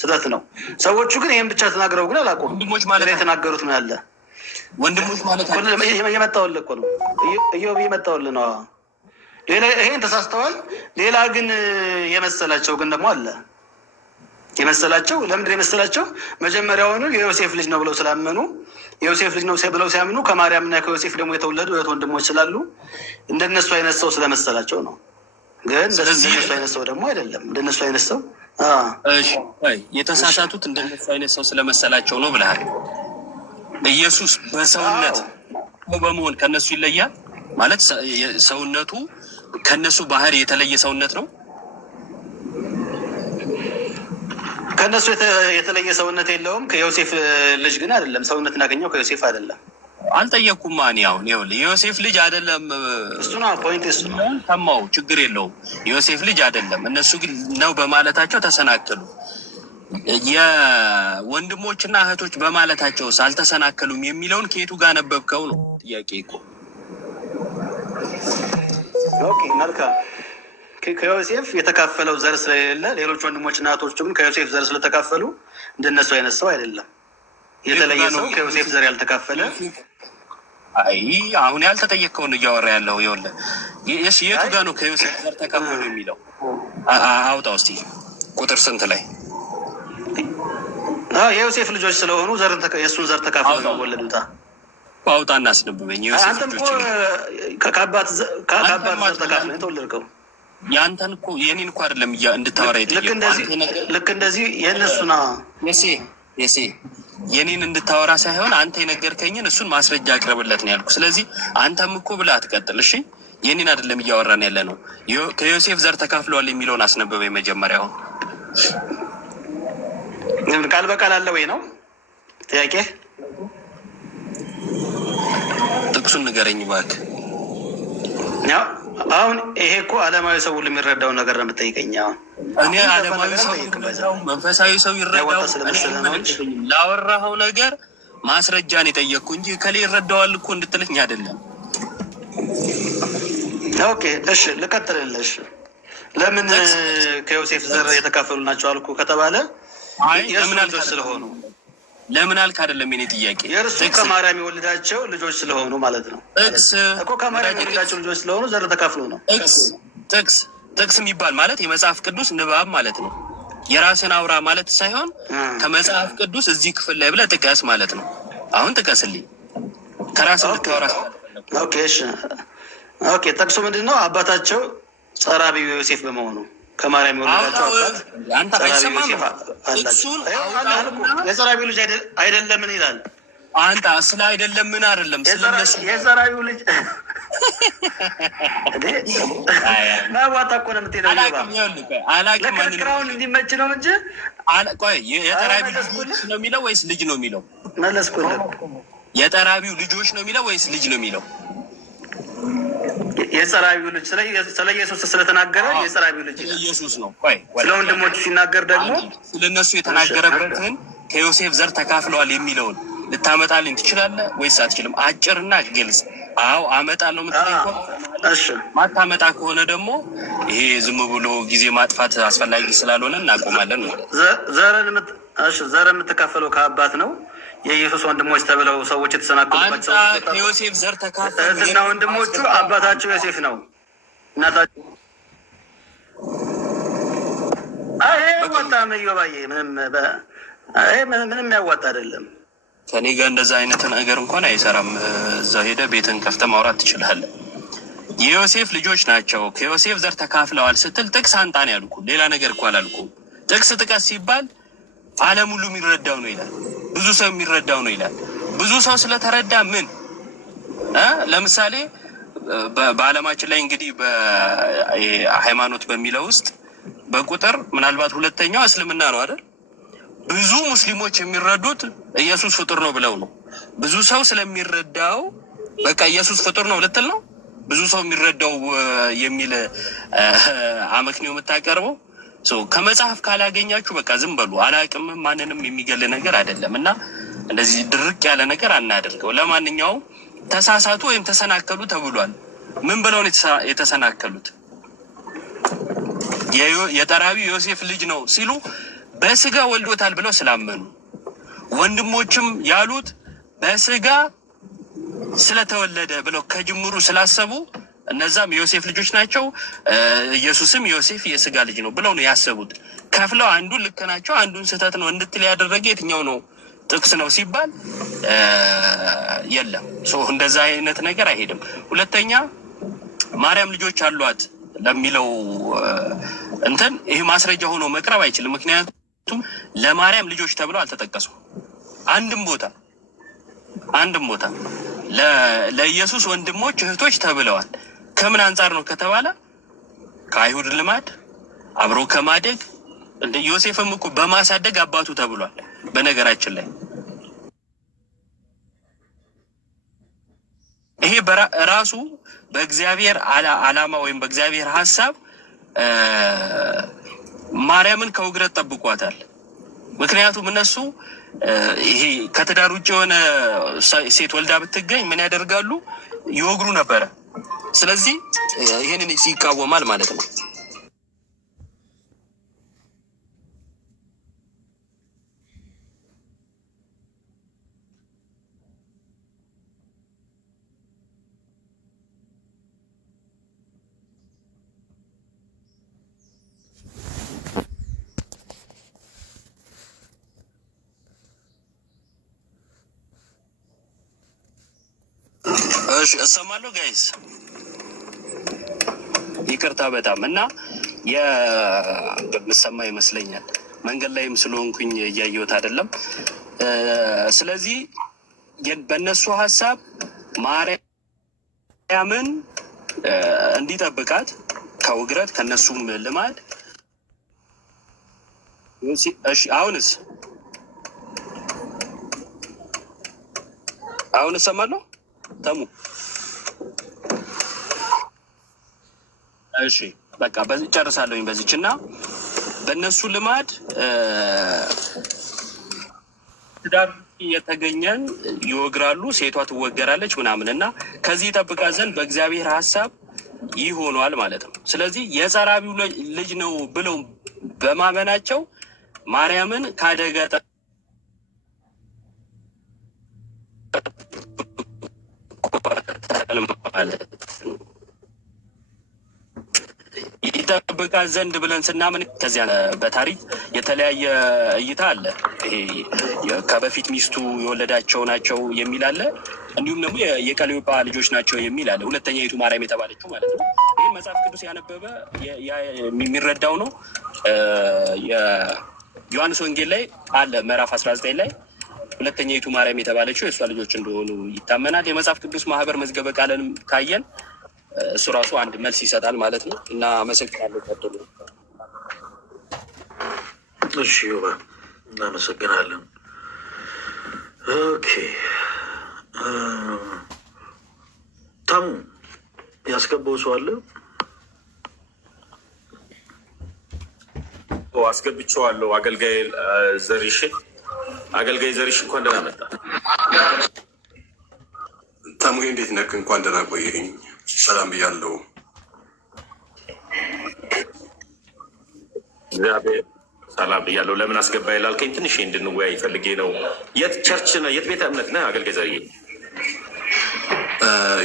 ስህተት ነው። ሰዎቹ ግን ይህን ብቻ ተናግረው ግን አላውቁም። ወንድሞች ማለት የተናገሩት ምን አለ? ወንድሞች ማለት እየመጣሁልህ እኮ ነው እዮብ፣ እየመጣሁልህ ነው። ሌላ ይሄን ተሳስተዋል። ሌላ ግን የመሰላቸው ግን ደግሞ አለ። የመሰላቸው ለምንድን የመሰላቸው? መጀመሪያውኑ የዮሴፍ ልጅ ነው ብለው ስላመኑ፣ የዮሴፍ ልጅ ነው ብለው ሲያምኑ ከማርያም እና ከዮሴፍ ደግሞ የተወለዱ እህት ወንድሞች ስላሉ እንደነሱ አይነት ሰው ስለመሰላቸው ነው። ግን እንደነሱ አይነት ሰው ደግሞ አይደለም። እንደነሱ አይነት ሰው የተሳሳቱት እንደነሱ አይነት ሰው ስለመሰላቸው ነው ብለሃል። ኢየሱስ በሰውነት በመሆን ከነሱ ይለያል ማለት ሰውነቱ ከነሱ ባህሪ የተለየ ሰውነት ነው። ከነሱ የተለየ ሰውነት የለውም። ከዮሴፍ ልጅ ግን አይደለም። ሰውነት እናገኘው ከዮሴፍ አይደለም። አልጠየቅኩም። ማን ያሁን የዮሴፍ ልጅ አይደለም። እሱ ነው ፖይንት። እሱ ነው ሰማው፣ ችግር የለውም። የዮሴፍ ልጅ አይደለም። እነሱ ግን ነው በማለታቸው ተሰናከሉ። የወንድሞችና እህቶች በማለታቸው አልተሰናከሉም የሚለውን ከየቱ ጋር ነበብከው ነው ጥያቄ እኮ። ኦኬ መልካም። ከዮሴፍ የተካፈለው ዘር ስለሌለ ሌሎች ወንድሞችና እህቶቹ ግን ከዮሴፍ ዘር ስለተካፈሉ እንደነሱ አይነት ሰው አይደለም። የተለየ ሰው ከዮሴፍ ዘር ያልተካፈለ። አይ አሁን ያልተጠየቀውን እያወራ ያለው ይኸውልህ። የቱ ጋር ነው ከዮሴፍ ዘር ተካፈሉ የሚለው? አውጣው እስቲ ቁጥር ስንት ላይ? የዮሴፍ ልጆች ስለሆኑ የእሱን ዘር ተካፍለው ነው ወለዱታ። አውጣ እናስነብበኝ። አንተም እኮ ከአባት ዘር ተካፍለው የተወለድከው። የአንተን እኮ የኔን እኮ አይደለም እንድታወራ ልክ እንደዚህ የእነሱና የሴ የኔን እንድታወራ ሳይሆን አንተ የነገርከኝን እሱን ማስረጃ አቅርብለት ነው ያልኩ። ስለዚህ አንተም እኮ ብለህ አትቀጥል እሺ። የኔን አይደለም እያወራን ያለ ነው። ከዮሴፍ ዘር ተካፍለዋል የሚለውን አስነበበኝ መጀመሪያው። ቃል በቃል አለ ወይ ነው ጥያቄ? ጥቅሱን ንገረኝ እባክህ። አሁን ይሄ እኮ ዓለማዊ ሰው ሁሉ የሚረዳው ነገር ነው የምጠይቀኝ። አሁን እኔ ዓለማዊ ሰው ይረዳው መንፈሳዊ ሰው ይረዳው ላወራኸው ነገር ማስረጃን የጠየቅኩ እንጂ ከሌ ይረዳዋል እኮ እንድትለኝ አይደለም። ኦኬ እሺ ልቀጥልልሽ። ለምን ከዮሴፍ ዘር የተካፈሉ ናቸው አልኩ ከተባለ ለምን ልጆች ስለሆኑ ለምን አልክ አይደለም የኔ ጥያቄ። የእርሱ ከማርያም የወለዳቸው ልጆች ስለሆኑ ማለት ነው እኮ ከማርያም የወለዳቸው ልጆች ስለሆኑ ዘር ተካፍሎ ነው። ጥቅስ የሚባል ማለት የመጽሐፍ ቅዱስ ንባብ ማለት ነው። የራስን አውራ ማለት ሳይሆን ከመጽሐፍ ቅዱስ እዚህ ክፍል ላይ ብለህ ጥቀስ ማለት ነው። አሁን ጥቀስልኝ ከራስ ልታወራ። ኦኬ እሺ ኦኬ ጥቅሱ ምንድን ነው? አባታቸው ጸራቢው ዮሴፍ በመሆኑ ከማርያም የወለዳቸው አባት የጸራቢው ልጅ አይደለምን ይላል። አንተ ስለ አይደለምን አይደለም ስለነሱ የጸራቢው ልጅ ማዋጣ እኮ ነው የምትሄደው። አላውቅም ለክርክራውን እንዲመች ነው እንጂ ቆይ የጠራቢው ልጆች ነው የሚለው ወይስ ልጅ ነው የሚለው? መለስኩልህ። የጠራቢው ልጆች ነው የሚለው ወይስ ልጅ ነው የሚለው? የጸራቢው ልጅ ስለ ኢየሱስ ስለተናገረ የጸራቢው ልጅ ኢየሱስ ነው። ቆይ ስለ ወንድሞቹ ሲናገር ደግሞ ስለነሱ የተናገረበትን ከዮሴፍ ዘር ተካፍለዋል የሚለውን ልታመጣልኝ ትችላለህ ወይስ አትችልም? አጭርና ግልጽ። አዎ አመጣለሁ የምትለኝ እኮ እሺ። ማታመጣ ከሆነ ደግሞ ይሄ ዝም ብሎ ጊዜ ማጥፋት አስፈላጊ ስላልሆነ እናቆማለን ነው። ዘር የምትካፈለው ከአባት ነው። የኢየሱስ ወንድሞች ተብለው ሰዎች የተሰናከሉባቸው ከዮሴፍ ዘር ተካፈሉ። እህትና ወንድሞቹ አባታቸው ዮሴፍ ነው። እናታቸው ወጣም ዮባዬ ምንም ያዋጣ አይደለም። ከኔ ጋር እንደዛ አይነት ነገር እንኳን አይሰራም። እዛ ሄደ ቤትን ከፍተ ማውራት ትችላለህ። የዮሴፍ ልጆች ናቸው ከዮሴፍ ዘር ተካፍለዋል ስትል ጥቅስ አንጣ ነው ያልኩ። ሌላ ነገር እኮ አላልኩም። ጥቅስ ጥቀስ ሲባል ዓለም ሁሉ የሚረዳው ነው ይላል። ብዙ ሰው የሚረዳው ነው ይላል። ብዙ ሰው ስለተረዳ ምን ለምሳሌ በዓለማችን ላይ እንግዲህ በሃይማኖት በሚለው ውስጥ በቁጥር ምናልባት ሁለተኛው እስልምና ነው አይደል? ብዙ ሙስሊሞች የሚረዱት ኢየሱስ ፍጡር ነው ብለው ነው። ብዙ ሰው ስለሚረዳው በቃ ኢየሱስ ፍጡር ነው ልትል ነው። ብዙ ሰው የሚረዳው የሚል አመክንዮ የምታቀርበው ከመጽሐፍ ካላገኛችሁ በቃ ዝም በሉ። አላቅም ማንንም የሚገል ነገር አይደለም እና እንደዚህ ድርቅ ያለ ነገር አናደርገው። ለማንኛውም ተሳሳቱ ወይም ተሰናከሉ ተብሏል። ምን ብለው ነው የተሰናከሉት? የጠራቢው ዮሴፍ ልጅ ነው ሲሉ በስጋ ወልዶታል ብለው ስላመኑ፣ ወንድሞችም ያሉት በስጋ ስለተወለደ ብለው ከጅምሩ ስላሰቡ እነዛም የዮሴፍ ልጆች ናቸው፣ ኢየሱስም ዮሴፍ የስጋ ልጅ ነው ብለው ነው ያሰቡት። ከፍለው አንዱን ልክ ናቸው አንዱን ስህተት ነው እንድትል ያደረገ የትኛው ነው ጥቅስ ነው ሲባል የለም። እንደዛ አይነት ነገር አይሄድም። ሁለተኛ ማርያም ልጆች አሏት ለሚለው እንትን ይሄ ማስረጃ ሆኖ መቅረብ አይችልም። ምክንያቱም ለማርያም ልጆች ተብለው አልተጠቀሱም አንድም ቦታ። ለኢየሱስ ወንድሞች እህቶች ተብለዋል። ከምን አንጻር ነው ከተባለ ከአይሁድ ልማድ አብሮ ከማደግ እንደ ዮሴፍም እኮ በማሳደግ አባቱ ተብሏል። በነገራችን ላይ ይሄ ራሱ በእግዚአብሔር ዓላማ ወይም በእግዚአብሔር ሀሳብ ማርያምን ከውግረት ጠብቋታል። ምክንያቱም እነሱ ይሄ ከትዳር ውጭ የሆነ ሴት ወልዳ ብትገኝ ምን ያደርጋሉ? ይወግሩ ነበረ። ስለዚህ ይሄንን ይቃወማል ማለት ነው። እሺ እሰማለሁ ጋይስ፣ ይቅርታ በጣም እና የምሰማ ይመስለኛል። መንገድ ላይም ስለሆንኩኝ እያየሁት አይደለም። ስለዚህ በእነሱ ሀሳብ ማርያምን እንዲጠብቃት ከውግረት ከነሱም ልማድ። እሺ አሁን እሰማለሁ። ተሙ እሺ በቃ ጨርሳለሁኝ በዚች እና በእነሱ ልማድ ትዳር የተገኘን ይወግራሉ፣ ሴቷ ትወገራለች ምናምን እና ከዚህ ይጠብቃ ዘንድ በእግዚአብሔር ሀሳብ ይህ ሆኗል ማለት ነው። ስለዚህ የጸራቢው ልጅ ነው ብለው በማመናቸው ማርያምን ከአደጋ ይጠብቃ ዘንድ ብለን ስናምን ከዚያ በታሪክ የተለያየ እይታ አለ። ይሄ ከበፊት ሚስቱ የወለዳቸው ናቸው የሚል አለ። እንዲሁም ደግሞ የቀለዮጳ ልጆች ናቸው የሚል አለ። ሁለተኛይቱ ማርያም የተባለችው ማለት ነው። ይህን መጽሐፍ ቅዱስ ያነበበ የሚረዳው ነው። የዮሐንስ ወንጌል ላይ አለ ምዕራፍ 19 ላይ ሁለተኛይቱ ማርያም የተባለችው የእሷ ልጆች እንደሆኑ ይታመናል። የመጽሐፍ ቅዱስ ማህበር መዝገበ ቃልን ካየን እሱ ራሱ አንድ መልስ ይሰጣል ማለት ነው። እና አመሰግናለሁ። ቀጥሉ። እሺ ዮባ እናመሰግናለን። ኦኬ ታሙ ያስገባው ሰው አለ? አስገብቼዋለሁ። አገልጋይ ዘሪሽ እንኳን ደህና መጣ። ታሙዬ እንዴት ነህ? እንኳን ደህና ቆየኸኝ። ሰላም ብያለሁ። እግዚአብሔር ሰላም ብያለሁ። ለምን አስገባኝ ላልከኝ ትንሽ እንድንወያይ ፈልጌ ነው። የት ቸርች ነህ? የት ቤተ እምነት ነህ? አገልጋይ ዘርዬ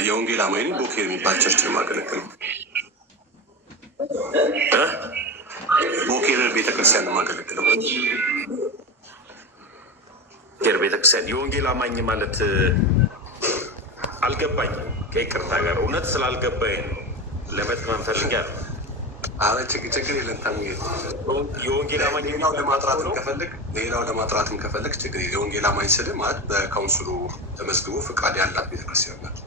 የወንጌል አማኝ ቦኬር የሚባል ቸርች ነው የማገለግለው። ቦኬር ቤተክርስቲያን ነው የማገለግለው። ቦኬር ቤተክርስቲያን የወንጌል አማኝ ማለት አልገባኝም። ከይቅርታ ጋር እውነት ስላልገባኝ ነው ለመትመን ፈልጊያለሁ። አረ ችግር የለም ታሙዬ። የወንጌል አማኝ ሌላው ለማጥራትም ከፈለግ ችግር የለም። የወንጌል አማኝ ስል ማለት በካውንስሉ ተመዝግቦ ፍቃድ ያላት ቤተክርስቲያን ናት።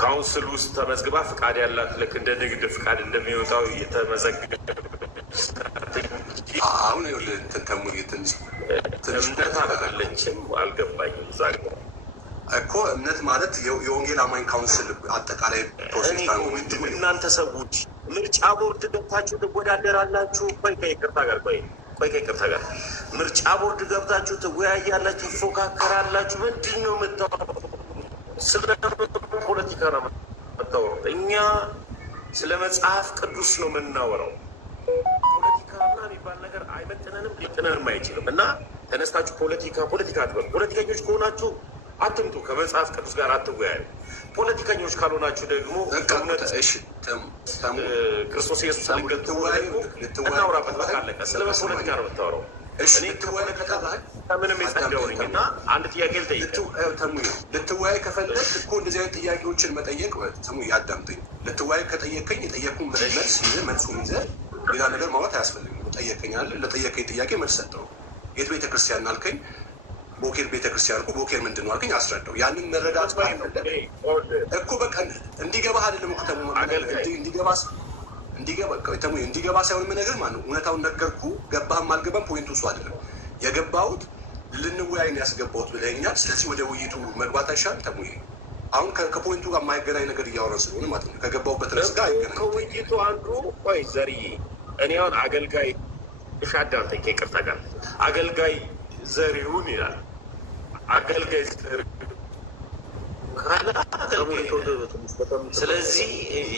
ካውንስል ውስጥ ተመዝግባ ፍቃድ ያላት ልክ እንደ ንግድ ፍቃድ እንደሚወጣው የተመዘገበ አሁን ተሙዬ ትንሽ እምነት አላለችም። አልገባኝም እዛ እኮ እምነት ማለት የወንጌል አማኝ ካውንስል አጠቃላይ ፕሮቴስታንት። እናንተ ሰዎች ምርጫ ቦርድ ገብታችሁ ትወዳደራላችሁ። ቆይ ከይቅርታ ጋር ምርጫ ቦርድ ገብታችሁ ትወያያላችሁ፣ ትፎካከራላችሁ። ምንድን ነው የምታወራው? ስለ ፖለቲካ ነው የምታወራው። እኛ ስለ መጽሐፍ ቅዱስ ነው የምናወራው። ፖለቲካ የሚባል ነገር አይመጥነንም፣ ሊጥነንም አይችልም። እና ተነስታችሁ ፖለቲካ አትበሉ። ፖለቲከኞች ከሆናችሁ አትምጡ፣ ከመጽሐፍ ቅዱስ ጋር አትወያዩ። ፖለቲከኞች ካልሆናችሁ ደግሞ ክርስቶስ ኢየሱስ እናውራበት። በቃ አለቀ። ስለ ፖለቲካ ነው የምታወራው። እኔ ከምንም የጸዳውኝ እና አንድ ጥያቄ ልጠይቅ። ልትወያይ ከፈለግ እኮ እንደዚህ አይነት ጥያቄዎችን መጠየቅ ስሙ ያዳምጠኝ። ልትወያይ ከጠየቀኝ የጠየቁን መልስ ይዘህ መልሱን ይዘህ ሌላ ነገር ማውራት አያስፈልግም። ጠየቀኝ አለ ለጠየቀኝ ጥያቄ መልስ ሰጠው። የት ቤተክርስቲያን አልከኝ? ቦኬር ቤተክርስቲያን እኮ ቦኬር ምንድን ነው አልከኝ፣ አስረዳው። ያንን መረዳት ባይፈለግ እኮ በቃ እንዲገባህ አይደለም እኮ እንዲገባ ሳይሆን የምነግርህ ማነው እውነታውን ነገርኩ። ገባህም አልገባም ፖይንቱ እሱ አይደለም። የገባሁት ልንወያይ ነው ያስገባሁት ብለኸኛል። ስለዚህ ወደ ውይይቱ መግባት አይሻልም? ተሙዬ አሁን ከፖይንቱ ጋር የማይገናኝ ነገር እያወራን ስለሆነ ማለት ነው። ከገባሁበት ረስ ጋር አይገናኝ። ከውይይቱ አንዱ ቆይ ዘርዬ፣ እኔ አሁን አገልጋይ ሻዳንተኝ ከይቅርታ ጋር አገልጋይ ዘሪሁን ይላል። አገልጋይ ስለዚህ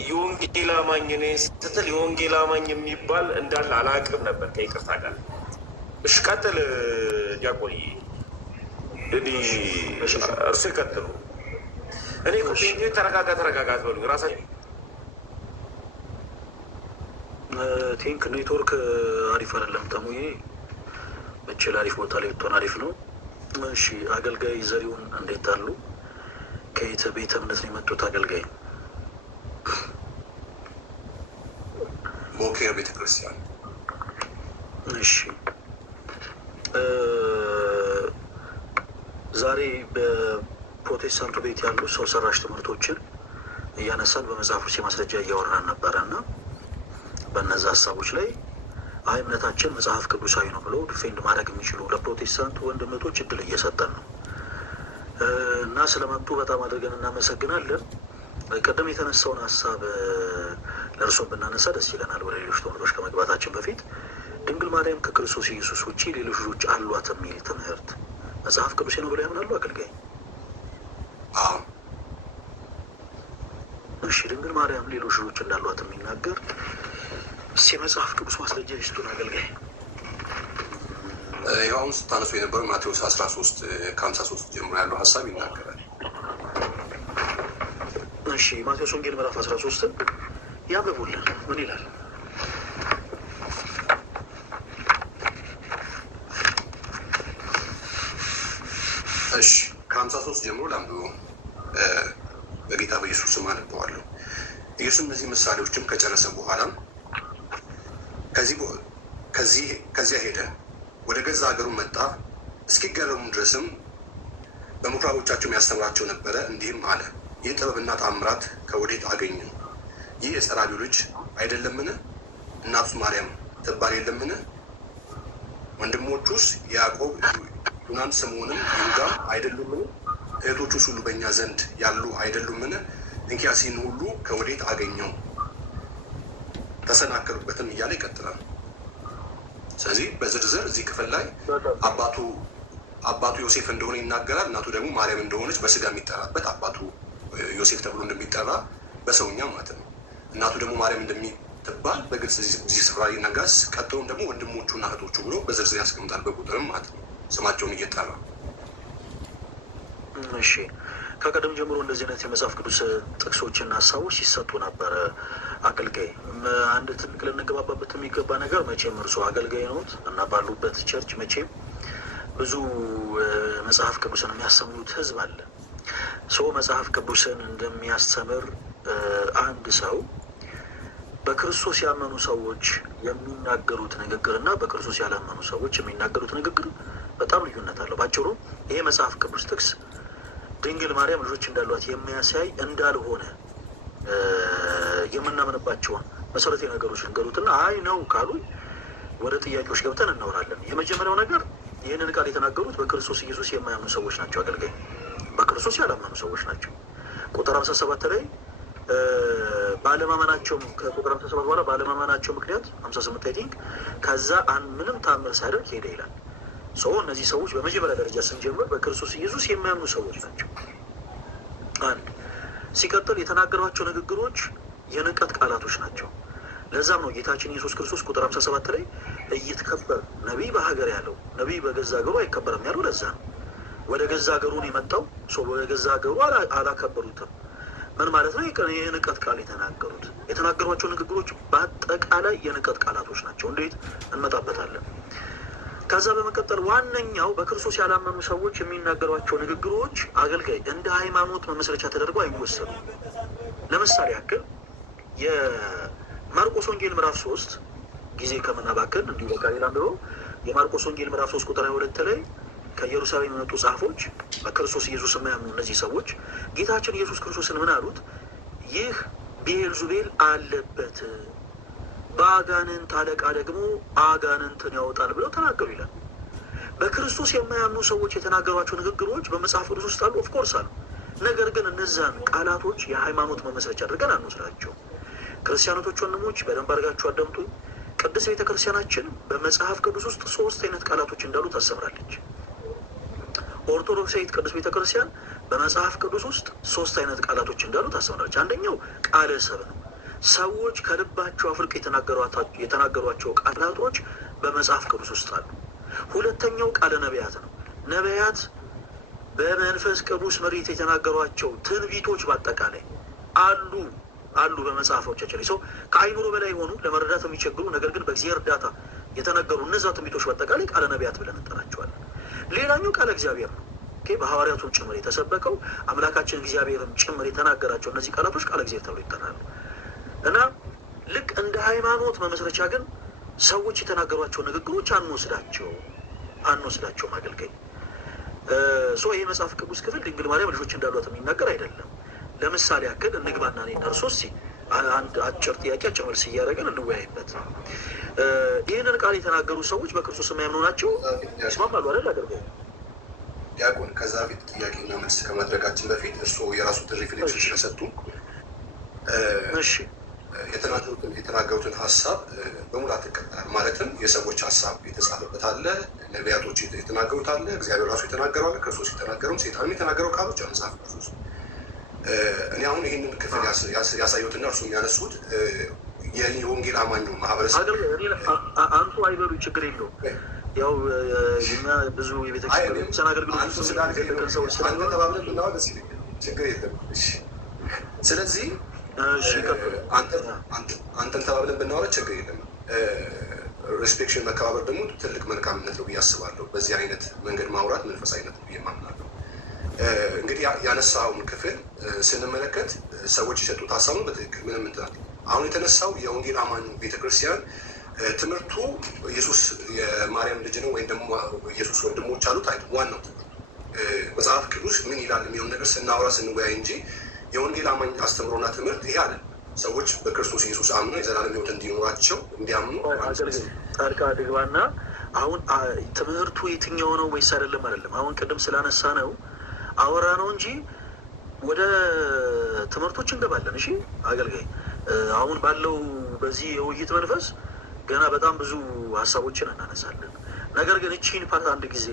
የወንጌል አማኝ ነኝ ስትል የወንጌል አማኝ የሚባል እንዳለ አላውቅም ነበር ከይቅርታ ጋር። እሺ ቀጥል ዲያቆን፣ እርሱ ይቀጥሉ። እኔ ተረጋጋ አትበሉ ራሳቸው። ቲንክ ኔትወርክ አሪፍ አይደለም ተሙዬ፣ በችል አሪፍ ቦታ ላይ ብትሆን አሪፍ ነው። እሺ አገልጋይ ዘሪሁን እንዴት አሉ? ከየት ቤተ እምነት ነው የመጡት? አገልጋይ ቦኬር ቤተክርስቲያን። እሺ ዛሬ በፕሮቴስታንቱ ቤት ያሉ ሰው ሰራሽ ትምህርቶችን እያነሳን በመጽሐፍ ውስጥ የማስረጃ እያወራን ነበረ እና በእነዚ ሀሳቦች ላይ አይ እምነታችን መጽሐፍ ቅዱሳዊ ነው ብለው ዲፌንድ ማድረግ የሚችሉ ለፕሮቴስታንቱ ወንድምቶች እድል እየሰጠን ነው እና ስለመጡ በጣም አድርገን እናመሰግናለን። ቅድም የተነሳውን ሀሳብ ለእርሶ ብናነሳ ደስ ይለናል። ወደ ሌሎች ትምህርቶች ከመግባታችን በፊት ድንግል ማርያም ከክርስቶስ ኢየሱስ ውጭ ሌሎች ልጆች አሏት የሚል ትምህርት መጽሐፍ ቅዱሴ ነው ብለው ያምናሉ አገልጋይ? አዎ። እሺ፣ ድንግል ማርያም ሌሎች ልጆች እንዳሏት የሚናገር እስኪ መጽሐፍ ቅዱስ ማስረጃ ይስጡን አገልጋይ። ይኸው አሁን ስታነሱ የነበረው ማቴዎስ 13 ከ53 ጀምሮ ያለው ሀሳብ ይናገራል። እሺ፣ ማቴዎስ ወንጌል ምዕራፍ 13 ያንብቡልን። ምን ይላል? እሺ፣ ከ53 ጀምሮ ላንብበው። በጌታ በኢየሱስ ስም አነበዋለሁ። ኢየሱስ እነዚህ ምሳሌዎችም ከጨረሰ በኋላ ከዚያ ሄደ፣ ወደ ገዛ ሀገሩ መጣ። እስኪገረሙ ድረስም በምኩራቦቻቸው ያስተምራቸው ነበረ። እንዲህም አለ፣ ይህ ጥበብና ተአምራት ከወዴት አገኘ? ይህ የጸራቢው ልጅ አይደለምን? እናቱስ ማርያም ትባል የለምን? ወንድሞቹስ ያዕቆብ፣ ዮናን፣ ስምዖንም ይሁዳም አይደሉምን? እህቶቹስ ሁሉ በእኛ ዘንድ ያሉ አይደሉምን? እንኪያስ ይህን ሁሉ ከወዴት አገኘው? ተሰናከሉበትም እያለ ይቀጥላል። ስለዚህ በዝርዝር እዚህ ክፍል ላይ አባቱ ዮሴፍ እንደሆነ ይናገራል። እናቱ ደግሞ ማርያም እንደሆነች በስጋ የሚጠራበት አባቱ ዮሴፍ ተብሎ እንደሚጠራ በሰውኛ ማለት ነው። እናቱ ደግሞ ማርያም እንደሚትባል በግልጽ እዚህ ስፍራ ይነጋስ። ቀጥሎም ደግሞ ወንድሞቹና እህቶቹ ብሎ በዝርዝር ያስቀምጣል፣ በቁጥርም ማለት ነው ስማቸውን እየጠራ። እሺ፣ ከቀደም ጀምሮ እንደዚህ አይነት የመጽሐፍ ቅዱስ ጥቅሶችና ሀሳቦች ሲሰጡ ነበረ አገልጋይ። አንድ ትልቅ ልንገባባበት የሚገባ ነገር መቼም እርሶ አገልጋይ ነዎት እና ባሉበት ቸርች መቼም ብዙ መጽሐፍ ቅዱስን የሚያስተምሩት ህዝብ አለ። ሰው መጽሐፍ ቅዱስን እንደሚያስተምር አንድ ሰው በክርስቶስ ያመኑ ሰዎች የሚናገሩት ንግግር እና በክርስቶስ ያላመኑ ሰዎች የሚናገሩት ንግግር በጣም ልዩነት አለው። ባጭሩ ይሄ መጽሐፍ ቅዱስ ጥቅስ ድንግል ማርያም ልጆች እንዳሏት የሚያሳይ እንዳልሆነ የምናምንባቸውን መሰረታዊ ነገሮች ንገሩትና አይ ነው ካሉ ወደ ጥያቄዎች ገብተን እናወራለን። የመጀመሪያው ነገር ይህንን ቃል የተናገሩት በክርስቶስ ኢየሱስ የማያምኑ ሰዎች ናቸው አገልጋይ፣ በክርስቶስ ያላመኑ ሰዎች ናቸው። ቁጥር 57 ላይ ባለማመናቸው ከቁጥር 57 በኋላ ባለማመናቸው ምክንያት 58 አይ ቲንክ ከዛ ምንም ታምር ሳያደርግ ሄደ ይላል። ሰው እነዚህ ሰዎች በመጀመሪያ ደረጃ ስንጀምር በክርስቶስ ኢየሱስ የሚያምኑ ሰዎች ናቸው። አንድ ሲቀጥል የተናገሯቸው ንግግሮች የንቀት ቃላቶች ናቸው። ለዛም ነው ጌታችን ኢየሱስ ክርስቶስ ቁጥር 57 ላይ እይትከበር ነቢይ በሀገር ያለው ነቢይ በገዛ ሀገሩ አይከበርም ያለው ለዛ ነው። ወደ ገዛ ሀገሩን የመጣው ሰው ወደ ገዛ ሀገሩ አላከበሩትም። ምን ማለት ነው? የንቀት ቃል የተናገሯቸው ንግግሮች በአጠቃላይ የንቀት ቃላቶች ናቸው። እንዴት እንመጣበታለን። ከዛ በመቀጠል ዋነኛው በክርስቶስ ያላመኑ ሰዎች የሚናገሯቸው ንግግሮች አገልጋይ እንደ ሃይማኖት መመስረቻ ተደርገው አይወሰዱም። ለምሳሌ ያክል የማርቆስ ወንጌል ምዕራፍ 3 ጊዜ ከምናባክን እንዲሁ በቃ ሌላ አንብበው የማርቆስ ወንጌል ምዕራፍ 3 ቁጥር 22 ላይ ከኢየሩሳሌም የመጡ ጻፎች በክርስቶስ ኢየሱስ የማያምኑ እነዚህ ሰዎች ጌታችን ኢየሱስ ክርስቶስን ምን አሉት? ይህ ቤልዙቤል አለበት፣ በአጋንንት አለቃ ደግሞ አጋንንትን ያወጣል ብለው ተናገሩ ይላል። በክርስቶስ የማያምኑ ሰዎች የተናገሯቸው ንግግሮች በመጽሐፍ ቅዱስ ውስጥ አሉ፣ ኦፍኮርስ አሉ። ነገር ግን እነዛን ቃላቶች የሃይማኖት መመስረቻ አድርገን አንወስዳቸው። ክርስቲያኖቶች ወንድሞች በደንብ አድርጋችሁ አዳምጡ። ቅድስት ቤተክርስቲያናችን በመጽሐፍ ቅዱስ ውስጥ 3 አይነት ቃላቶች እንዳሉ ታስተምራለች። ኦርቶዶክሳዊት ቅድስት ቤተክርስቲያን በመጽሐፍ ቅዱስ ውስጥ 3 አይነት ቃላቶች እንዳሉ ታስተምራለች። አንደኛው ቃለ ሰብ ነው። ሰዎች ከልባቸው አፍርቅ የተናገሯቸው ቃላቶች በመጽሐፍ ቅዱስ ውስጥ አሉ። ሁለተኛው ቃለ ነቢያት ነው። ነቢያት በመንፈስ ቅዱስ መሬት የተናገሯቸው ትንቢቶች በአጠቃላይ አሉ በመጽሐፎቻችን ላይ። ሰው ከአይምሮ በላይ የሆኑ ለመረዳት የሚቸግሩ ነገር ግን በእግዚአብሔር እርዳታ የተነገሩ እነዛ ትንቢቶች በአጠቃላይ ቃለ ነቢያት ብለን እንጠራቸዋለን። ሌላኛው ቃለ እግዚአብሔር ነው። በሐዋርያቱም ጭምር የተሰበከው አምላካችን እግዚአብሔርም ጭምር የተናገራቸው እነዚህ ቃላቶች ቃለ እግዚአብሔር ተብሎ ይጠራሉ። እና ልክ እንደ ሃይማኖት መመስረቻ ግን ሰዎች የተናገሯቸው ንግግሮች አንወስዳቸውም አገልጋይ። ይህ መጽሐፍ ቅዱስ ክፍል ድንግል ማርያም ልጆች እንዳሏት የሚናገር አይደለም። ለምሳሌ ያክል እንግባና እኔና እርሶ አንድ አጭር ጥያቄ አጭር መልስ እያደረግን እንወያይበት። ይህንን ቃል የተናገሩ ሰዎች በክርስቶስ የማያምኑ ናቸው ይስማማሉ አይደል አገልጋይ? ዲያቆን ከዛ ፊት ጥያቄና መልስ ከማድረጋችን በፊት እርስዎ የራሱ ሪፍሌክሽን ስለሰጡ የተናገሩትን ሀሳብ በሙላት ይቀበላል። ማለትም የሰዎች ሀሳብ የተጻፈበት አለ፣ ነቢያቶች የተናገሩት አለ፣ እግዚአብሔር ራሱ የተናገረው አለ፣ ክርስቶስ የተናገረው፣ ሴጣን የተናገረው ቃሎች መጽሐፍ ቅዱስ። እኔ አሁን ይህንን ክፍል ያሳዩትና እርሱ የሚያነሱት የወንጌል አማኙ ማህበረሰብ አንቱ አይበሉ ችግር የለውም። ያው እኛ ብዙ የቤተክርስቲያን አገልግሎት ተባብለን ብናወራ ደስ ይለኛል። ችግር የለም። ስለዚህ አንተን ተባብለን ብናወራ ችግር የለም። ሬስፔክሽን መከባበር ደግሞ ትልቅ መልካምነት ነው ብዬ አስባለሁ። በዚህ አይነት መንገድ ማውራት መንፈሳዊነት ነው ብዬ ማምናለሁ። እንግዲህ ያነሳውን ክፍል ስንመለከት ሰዎች የሰጡት ሀሳብ ነው በትክክል ምንም እንትናል። አሁን የተነሳው የወንጌል አማኙ ቤተክርስቲያን ትምህርቱ ኢየሱስ የማርያም ልጅ ነው ወይም ደግሞ ኢየሱስ ወንድሞች አሉት አይደል? ዋናው መጽሐፍ ቅዱስ ምን ይላል የሚሆን ነገር ስናወራ ስንወያይ እንጂ የወንጌል አማኝ አስተምሮና ትምህርት ይሄ አለ። ሰዎች በክርስቶስ ኢየሱስ አምነው የዘላለም ሕይወት እንዲኖራቸው እንዲያምኑ ጣልቃ ድግባና አሁን ትምህርቱ የትኛው ነው ወይስ አይደለም? አሁን ቅድም ስላነሳ ነው አወራ ነው እንጂ ወደ ትምህርቶች እንገባለን። እሺ አገልጋይ፣ አሁን ባለው በዚህ የውይይት መንፈስ ገና በጣም ብዙ ሀሳቦችን እናነሳለን። ነገር ግን እቺን ፓርት አንድ ጊዜ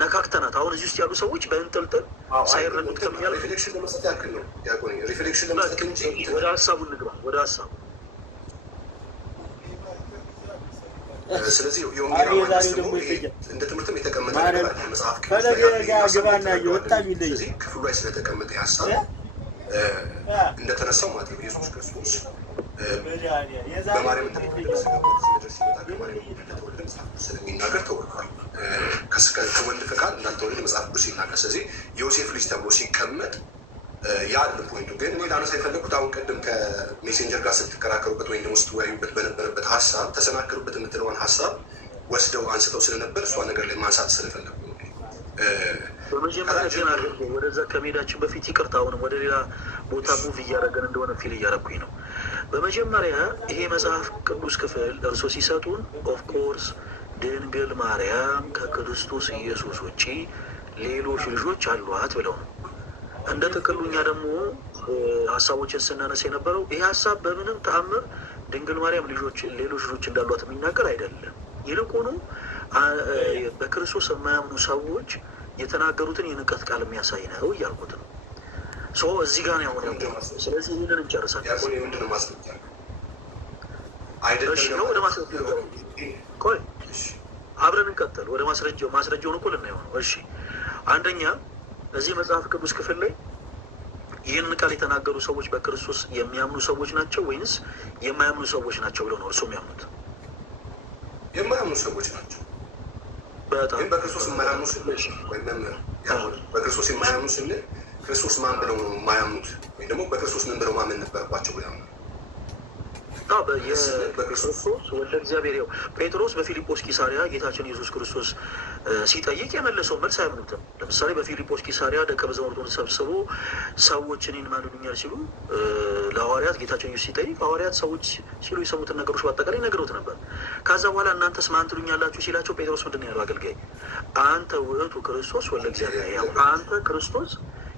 ነካክተናት አሁን እዚህ ውስጥ ያሉ ሰዎች በእንጥልጥል ሳይረዱት ሪፍሌክሽን ለመስጠት ያክል ነው። ሪፍሌክሽን ለመስጠት እንጂ ወደ ሀሳቡ እንግባ፣ ወደ ሀሳቡ። ስለዚህ የወንጌል እንደ ትምህርትም የተቀመጠ ነገር አለ መጽሐፍ ቅዱስ ላይ ክፍሉ ላይ ስለተቀመጠ ሀሳብ እንደተነሳው ማለት ነው። ኢየሱስ ክርስቶስ በማርያም ስለሚናገር ተወልዷል። ከወንድ ፈቃድ እንዳልተወለደ መጽሐፍ ቅዱስ ሲናገር፣ ስለዚህ ዮሴፍ ልጅ ተብሎ ሲቀመጥ ያለ ፖይንቱ ግን እኔ ላነሳ የፈለግኩት አሁን ቅድም ከሜሴንጀር ጋር ስትከራከሩበት ወይም ደግሞ ስትወያዩበት በነበረበት ሀሳብ ተሰናከሩበት የምትለውን ሀሳብ ወስደው አንስተው ስለነበር እሷ ነገር ላይ ማንሳት ስለፈለጉ በመጀመሪያ ግን ወደዛ ከመሄዳችን በፊት ይቅርታ፣ አሁንም ወደ ሌላ ቦታ ሙቭ እያደረገን እንደሆነ ፊል እያደረኩኝ ነው። በመጀመሪያ ይሄ መጽሐፍ ቅዱስ ክፍል እርሶ ሲሰጡን ኦፍኮርስ ድንግል ማርያም ከክርስቶስ ኢየሱስ ውጭ ሌሎች ልጆች አሏት ብለው ነው። እንደ ጥቅሉ እኛ ደግሞ ሀሳቦችን ስናነሳ የነበረው ይህ ሀሳብ በምንም ተአምር ድንግል ማርያም ሌሎች ልጆች እንዳሏት የሚናገር አይደለም። ይልቁኑ በክርስቶስ የማያምኑ ሰዎች የተናገሩትን የንቀት ቃል የሚያሳይ ነው እያልኩት ነው። እዚህ ጋር ያሆነ ስለዚህ ይህንን እንጨርሳለን። ወደ ማስረጃው ቆይ አብረን እንቀጥል። ወደ ማስረጃውን እኮ ልናየው ነው። እሺ አንደኛ እዚህ መጽሐፍ ቅዱስ ክፍል ላይ ይህንን ቃል የተናገሩ ሰዎች በክርስቶስ የሚያምኑ ሰዎች ናቸው ወይንስ የማያምኑ ሰዎች ናቸው ብለው ነው እርሱ የሚያምኑት? የማያምኑ ሰዎች ናቸው። ግን በክርስቶስ የማያምኑ ስንል ወይም በክርስቶስ የማያምኑ ስንል ክርስቶስ ማን ብለው ነው የማያምኑት? ወይም ደግሞ በክርስቶስ ምን ብለው ማመን ነበረባቸው ብለው ነው? በክርስቶስ ወደ እግዚአብሔር ያው ጴጥሮስ በፊልጶስ ቂሳሪያ ጌታችን ኢየሱስ ክርስቶስ ሲጠይቅ የመለሰው መልስ አያምኑትም። ለምሳሌ በፊልጶስ ቂሳሪያ ደቀ መዛሙርቱን ሰብስቦ ሰዎች እኔን ማን ይሉኛል ሲሉ ለሐዋርያት ጌታችን ኢየሱስ ሲጠይቅ ሐዋርያት ሰዎች ሲሉ የሰሙትን ነገሮች በአጠቃላይ ነግረውት ነበር። ከዛ በኋላ እናንተስ ማን ትሉኛላችሁ ሲላቸው ጴጥሮስ ምንድን ነው ያለው? አገልጋይ አንተ ውእቱ ክርስቶስ ወልደ እግዚአብሔር ሕያው፣ አንተ ክርስቶስ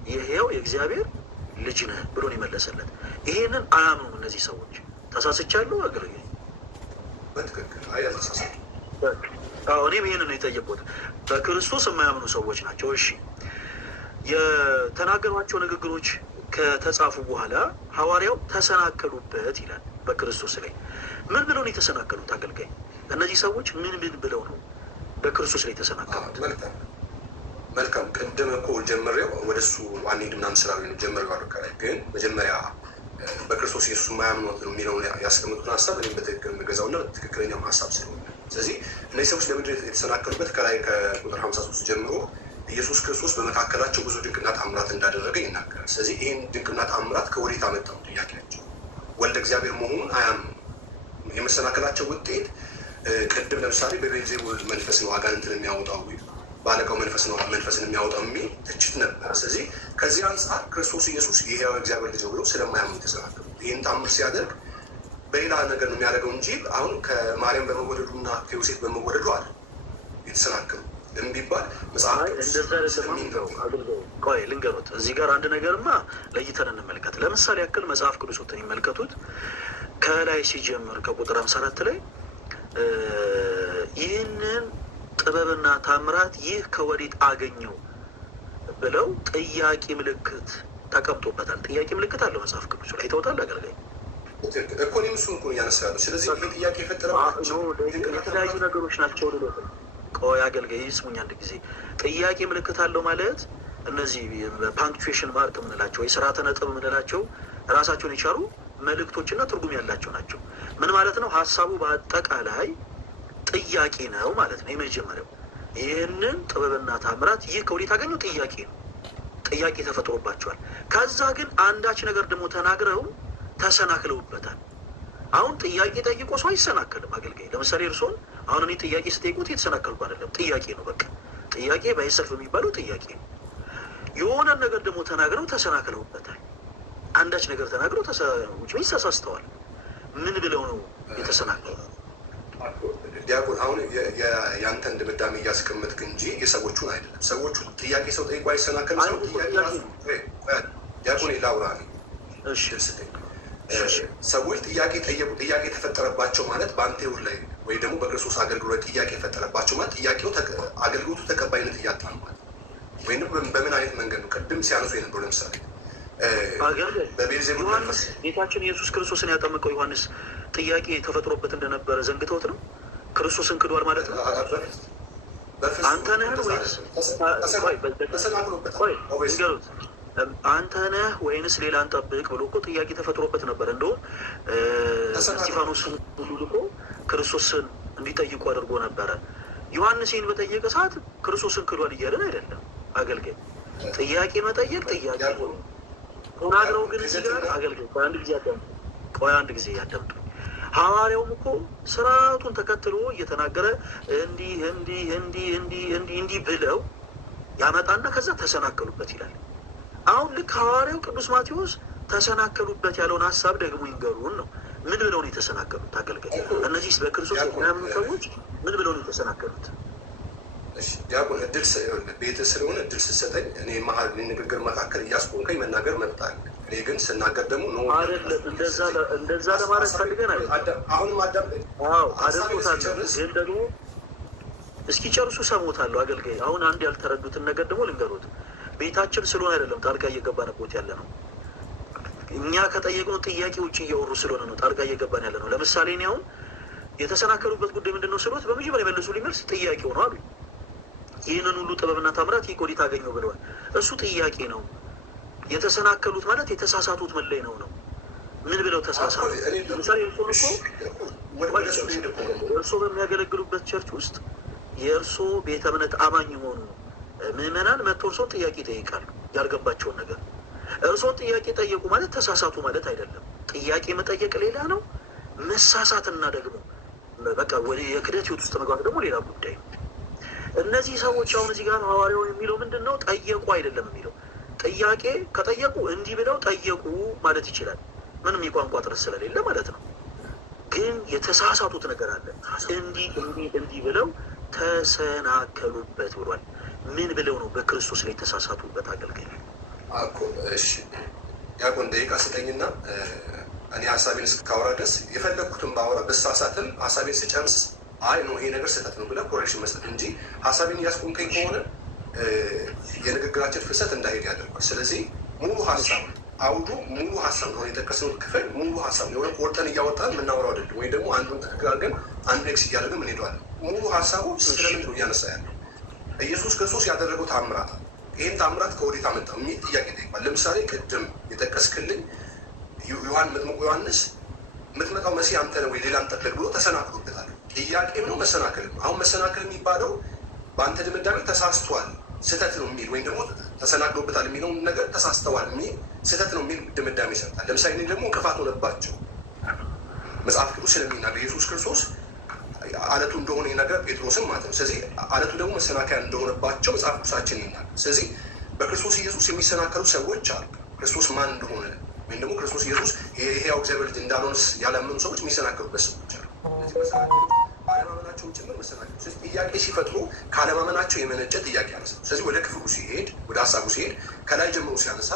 የሕያው የእግዚአብሔር ልጅ ነህ ብሎ ነው የመለሰለት። ይሄንን አያምኑም እነዚህ ሰዎች። ተሳስቻለሁ አገልጋይ? በትክክል እኔም ይህንን ነው የጠየቁት። በክርስቶስ የማያምኑ ሰዎች ናቸው። እሺ የተናገሯቸው ንግግሮች ከተጻፉ በኋላ ሐዋርያው ተሰናከሉበት ይላል። በክርስቶስ ላይ ምን ብለው ነው የተሰናከሉት? አገልጋይ እነዚህ ሰዎች ምን ብለው ነው በክርስቶስ ላይ የተሰናከሉት? መልካም ቅድም እኮ ጀመሪያው ወደ እሱ አንሄድ ምናምን ስላሉ ነው ጀመሪያው አረካላይ ግን መጀመሪያ በክርስቶስ ኢየሱስ የማያምኑት ነው የሚለውን ያስቀምጡትን ሀሳብ እኔም በትክክል የምገዛውና ትክክለኛም ሀሳብ ስለሆነ፣ ስለዚህ እነዚህ ሰዎች ለምንድን የተሰናከሉበት ከላይ ከቁጥር 53 ጀምሮ ኢየሱስ ክርስቶስ በመካከላቸው ብዙ ድንቅና ታምራት እንዳደረገ ይናገራል። ስለዚህ ይህን ድንቅና ታምራት ከወዴት አመጣው? ጥያቄያቸው ወልደ እግዚአብሔር መሆኑን አያምኑ። የመሰናከላቸው ውጤት ቅድም ለምሳሌ በቤልዜቡል መንፈስ ነው አጋንንትን የሚያወጣው፣ በአለቃው መንፈስን የሚያወጣው የሚል ትችት ነበር። ስለዚህ ከዚህ አንጻር ክርስቶስ ኢየሱስ የሕያው እግዚአብሔር ልጅ ብሎ ስለማያምኑ የተሰናከሉ። ይህን ታምር ሲያደርግ በሌላ ነገር ነው የሚያደርገው እንጂ አሁን ከማርያም በመወለዱ እና ከዮሴፍ በመወለዱ አለ የተሰናከሉ። ለምን ቢባል መጽሐፍ ቆይ ልንገሩት። እዚህ ጋር አንድ ነገርማ ለይተን እንመልከት። ለምሳሌ ያክል መጽሐፍ ቅዱሶትን ይመልከቱት። ከላይ ሲጀምር ከቁጥር 54 ላይ ይህንን ጥበብና ታምራት ይህ ከወዴት አገኘው ብለው ጥያቄ ምልክት ተቀምጦበታል። ጥያቄ ምልክት አለው መጽሐፍ ቅዱስ ላይ አይተውታል። አገልጋይ እኮ እኔም እሱን እኮ እያነሳ ያለው። ስለዚህ ይህ ጥያቄ የፈጠረባቸው የተለያዩ ነገሮች ናቸው። ቆይ አገልጋይ ስሙኝ አንድ ጊዜ። ጥያቄ ምልክት አለው ማለት እነዚህ ፓንክቹዌሽን ማርክ የምንላቸው ወይ ስርዓተ ነጥብ የምንላቸው ራሳቸውን የቻሉ መልእክቶችና ትርጉም ያላቸው ናቸው። ምን ማለት ነው? ሀሳቡ በአጠቃላይ ጥያቄ ነው ማለት ነው። የመጀመሪያው ይህንን ጥበብና ታምራት ይህ ከወዴት አገኘው ጥያቄ ነው። ጥያቄ ተፈጥሮባቸዋል። ከዛ ግን አንዳች ነገር ደግሞ ተናግረው ተሰናክለውበታል። አሁን ጥያቄ ጠይቆ ሰው አይሰናከልም። አገልጋይ ለምሳሌ እርሶን አሁን እኔ ጥያቄ ስጠይቁት የተሰናከልኩ አይደለም፣ ጥያቄ ነው። በቃ ጥያቄ ባይሰልፍ የሚባለው ጥያቄ ነው። የሆነን ነገር ደግሞ ተናግረው ተሰናክለውበታል። አንዳች ነገር ተናግረው ተሳስተዋል። ምን ብለው ነው የተሰናከሉ? ዲያቆን አሁን የአንተን ድምዳሜ እያስቀመጥክ እንጂ የሰዎቹን አይደለም። ሰዎቹ ጥያቄ ሰው ጠይቆ አይሰናከልም። ሰው ጥያቄ ዲያቆን ላውራ ሰዎች ጥያቄ ጠየቁ። ጥያቄ ተፈጠረባቸው ማለት በአንቴውር ላይ ወይ ደግሞ በክርስቶስ አገልግሎት ጥያቄ የፈጠረባቸው ማለት ጥያቄው አገልግሎቱ ተቀባይነት እያጣ ነው ማለት ወይም በምን አይነት መንገድ ነው? ቅድም ሲያነሱ የነበረው ለምሳሌ ዮሐንስ ጌታችን ኢየሱስ ክርስቶስን ያጠመቀው ዮሐንስ ጥያቄ ተፈጥሮበት እንደነበረ ዘንግተውት ነው ክርስቶስን ክዷል ማለት ነው። አንተ ነህ አንተ ነህ ወይንስ ሌላ እንጠብቅ ብሎ እኮ ጥያቄ ተፈጥሮበት ነበር። እንደውም እስጢፋኖስ ሁሉ ልኮ ክርስቶስን እንዲጠይቁ አድርጎ ነበረ። ዮሐንስን በጠየቀ ሰዓት ክርስቶስን ክዷል እያለን አይደለም። አገልጋይ ጥያቄ መጠየቅ ጥያቄ ተናግረው ግን እዚህ ጋር አገልጋይ አንድ ጊዜ ያዳምጡ። ሐዋርያውም እኮ ስርዓቱን ተከትሎ እየተናገረ እንዲህ ብለው ያመጣና ከዛ ተሰናከሉበት ይላል። አሁን ልክ ሐዋርያው ቅዱስ ማቴዎስ ተሰናከሉበት ያለውን ሀሳብ ደግሞ ይንገሩን ነው። ምን ብለው ነው የተሰናከሉት? አገልጋይ እነዚህ በክርስቶስ የሚያምኑ ሰዎች ምን ብለው ነው የተሰናከሉት? ዲያቆን እድል ቤት ስለሆነ እድል ስትሰጠኝ እኔ መሀል ንግግር መካከል እያስቆንከኝ መናገር መብት አለ። እኔ ግን ስናገር ደግሞ አይደለም እንደዛ ለማለት ፈልገን አለ። አሁንም አዳምጠኝ። አደርጎታለሁ ግን ደግሞ እስኪ ጨርሱ ሰሞታለሁ። አገልጋይ አሁን አንድ ያልተረዱትን ነገር ደግሞ ልንገሩት። ቤታችን ስለሆነ አይደለም ጣልቃ እየገባንበት ያለ ነው። እኛ ከጠየቅነው ጥያቄ ውጭ እያወሩ ስለሆነ ነው ጣልቃ እየገባን ያለ ነው። ለምሳሌ እኔ አሁን የተሰናከሉበት ጉዳይ ምንድን ነው ስሎት በመጀመሪያ የመለሱልኝ መልስ ጥያቄው ነው አሉ። ይህንን ሁሉ ጥበብና ታምራት ይህ ከወዴት አገኘው ብለዋል። እሱ ጥያቄ ነው። የተሰናከሉት ማለት የተሳሳቱት ምን ላይ ነው? ምን ብለው ተሳሳቱ? ለምሳሌ እርሶ በሚያገለግሉበት ቸርች ውስጥ የእርሶ ቤተ እምነት አማኝ የሆኑ ምዕመናን መጥቶ እርሶን ጥያቄ ይጠይቃሉ፣ ያልገባቸውን ነገር። እርሶን ጥያቄ ጠየቁ ማለት ተሳሳቱ ማለት አይደለም። ጥያቄ መጠየቅ ሌላ ነው፣ መሳሳትና ደግሞ በቃ ወደ የክደት ህይወት ውስጥ መግባት ደግሞ ሌላ ጉዳይ ነው። እነዚህ ሰዎች አሁን እዚህ ጋር ሐዋርያው የሚለው ምንድን ነው? ጠየቁ አይደለም የሚለው። ጥያቄ ከጠየቁ እንዲህ ብለው ጠየቁ ማለት ይችላል፣ ምንም የቋንቋ ጥረት ስለሌለ ማለት ነው። ግን የተሳሳቱት ነገር አለ። እንዲህ ብለው ተሰናከሉበት ብሏል። ምን ብለው ነው በክርስቶስ ላይ የተሳሳቱበት? አገልጋይ እሺ ዲያቆን ደቂቃ ስጠኝና እኔ ሀሳቤን እስካወራ ድረስ የፈለግኩትን ባወራ በሳሳትም ሀሳቤን ስጨርስ አይ ነው ይሄ ነገር ስህተት ነው ብለህ ኮሬክሽን መስጠት እንጂ ሀሳቤን እያስቆምከኝ ከሆነ የንግግራችን ፍሰት እንዳይሄድ ያደርጓል። ስለዚህ ሙሉ ሀሳብ አውዱ ሙሉ ሀሳብ ነው የጠቀስነው ክፍል ሙሉ ሀሳብ የሆነ ቆርጠን እያወጣን የምናወራው አይደለም። ወይ ደግሞ አንዱን ትክክል አድርገን አንዱ ኤክስ እያደረግን ምን ሄደዋለን። ሙሉ ሀሳቡ ስለምንድን ነው እያነሳ ያለው? ኢየሱስ ክርስቶስ ያደረገው ታምራት ይህን ታምራት ከወዴት አመጣው የሚል ጥያቄ ጠይቋል። ለምሳሌ ቅድም የጠቀስክልኝ መጥምቁ ዮሐንስ የምትመጣው መሲህ አንተ ነው ወይ ሌላ እንጠቅልል ብሎ ተሰናክሎበታል። ጥያቄም ነው መሰናክል ነው። አሁን መሰናክል የሚባለው በአንተ ድምዳሜ ተሳስቷል ስህተት ነው የሚል ወይም ደግሞ ተሰናክሎበታል የሚለውን ነገር ተሳስተዋል የሚል ስህተት ነው የሚል ድምዳሜ ይሰጣል። ለምሳሌ እኔ ደግሞ እንቅፋት ሆነባቸው መጽሐፍ ቅዱስ ስለሚናገር ኢየሱስ ክርስቶስ አለቱ እንደሆነ ነገር ጴጥሮስም ማለት ነው። ስለዚህ አለቱ ደግሞ መሰናከያ እንደሆነባቸው መጽሐፍ ቅዱሳችን ይናል። ስለዚህ በክርስቶስ ኢየሱስ የሚሰናከሉ ሰዎች አሉ። ክርስቶስ ማን እንደሆነ ወይም ደግሞ ክርስቶስ ኢየሱስ የሕያው እግዚአብሔር ልጅ እንዳልሆነ ያላመኑ ሰዎች የሚሰናከሉበት ሰዎች አሉ። አለማመናቸውን ጭምር መሰናቸው። ስለዚህ ጥያቄ ሲፈጥሩ ካለማመናቸው የመነጨ ጥያቄ ያነሳ። ስለዚህ ወደ ክፍሉ ሲሄድ፣ ወደ ሀሳቡ ሲሄድ ከላይ ጀምሮ ሲያነሳ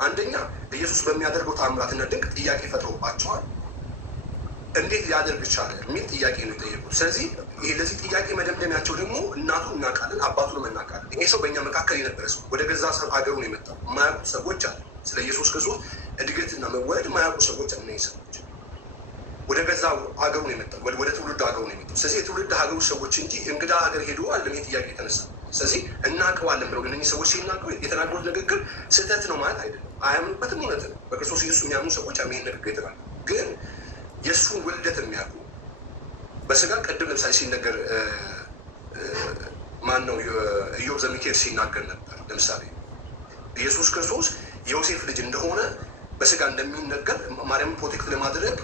አንደኛ ኢየሱስ በሚያደርገው ተአምራትና ድንቅ ጥያቄ ፈጥሮባቸዋል። እንዴት ሊያደርግ ቻለ የሚል ጥያቄ ነው የጠየቁት። ስለዚህ ለዚህ ጥያቄ መደምደሚያቸው ደግሞ እናቱን እናውቃለን፣ አባቱንም እናውቃለን። ይሄ ሰው በእኛ መካከል የነበረ ሰው ወደ ገዛ ሀገሩ ነው የመጣው። የማያውቁ ሰዎች አለ። ስለ ኢየሱስ ክርስቶስ እድገትና መወለድ የማያውቁ ሰዎች አለ። እነዚህ ሰዎች ወደ ገዛ ሀገሩ ነው የመጣው፣ ወደ ትውልድ ሀገሩ ነው የመጣው። ስለዚህ የትውልድ ሀገሩ ሰዎች እንጂ እንግዳ ሀገር ሄዶ አለም ይህ ጥያቄ የተነሳ። ስለዚህ እናውቀዋለን ብለው ግን እነዚህ ሰዎች ሲናገሩ የተናገሩት ንግግር ስህተት ነው ማለት አይደለም። አያምኑበትም፣ እውነት ነው። በክርስቶስ ኢየሱስ የሚያምኑ ሰዎች ይህን ንግግር የተናገሩ ግን የእሱን ውልደት የሚያውቁ በስጋ ቅድም ለምሳሌ ሲነገር ማን ነው ኢዮብ ዘሚካኤል ሲናገር ነበር። ለምሳሌ ኢየሱስ ክርስቶስ የዮሴፍ ልጅ እንደሆነ በስጋ እንደሚነገር ማርያምን ፕሮቴክት ለማድረግ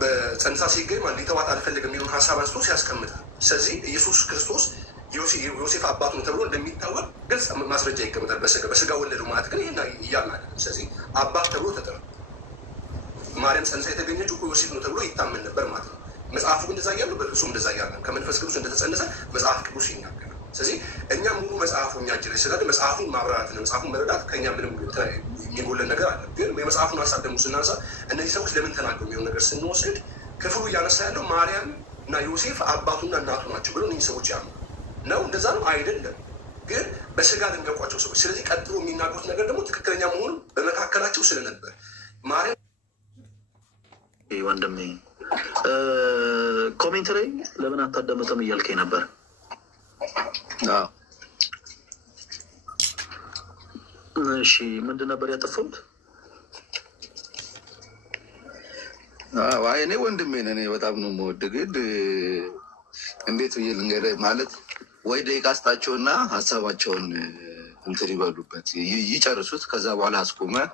በፀንሳ ሲገኝ ሊተዋት አልፈልግም የሚሆን ሀሳብ አንስቶ ሲያስቀምጣል። ስለዚህ ኢየሱስ ክርስቶስ ዮሴፍ አባቱ ነው ተብሎ እንደሚታወቅ ግልጽ ማስረጃ ይቀመጣል። በስጋ ወለዱ ማለት ግን ይህን እያልን አይደለም። ስለዚህ አባት ተብሎ ተጠራ። ማርያም ፀንሳ የተገኘችው ዮሴፍ ነው ተብሎ ይታመን ነበር ማለት ነው። መጽሐፉ እንደዛ እያሉ በቅዱሱ እንደዛ እያለ ከመንፈስ ቅዱስ እንደተጸነሰ መጽሐፍ ቅዱስ ይናገራል። ስለዚህ እኛ ሙሉ መጽሐፉ እኛ እጅ ላይ ስላለ መጽሐፉን ማብራራትና መጽሐፉን መረዳት ከኛ ምንም የሚጎለን ነገር አለ። ግን የመጽሐፉን ሀሳብ ደግሞ ስናነሳ እነዚህ ሰዎች ለምን ተናገሩ የሚሆን ነገር ስንወስድ ክፍሉ እያነሳ ያለው ማርያም እና ዮሴፍ አባቱና እናቱ ናቸው ብሎ እነዚህ ሰዎች ያምኑ ነው። እንደዛ ነው አይደለም፣ ግን በስጋ ደንገቋቸው ሰዎች። ስለዚህ ቀጥሎ የሚናገሩት ነገር ደግሞ ትክክለኛ መሆኑ በመካከላቸው ስለነበር ማርያም ወንድሜ ኮሜንት ላይ ለምን አታዳመጠም እያልከኝ ነበር። እሺ ምንድን ነበር ያጠፋሁት? እኔ ወንድሜ ነህ፣ እኔ በጣም ነው የምወድህ። ግን እንዴት ብዬ ልንገርህ ማለት ወይ ደቂቃ ስጣቸውና ሀሳባቸውን እንትን ይበሉበት ይጨርሱት። ከዛ በኋላ አስቆመህ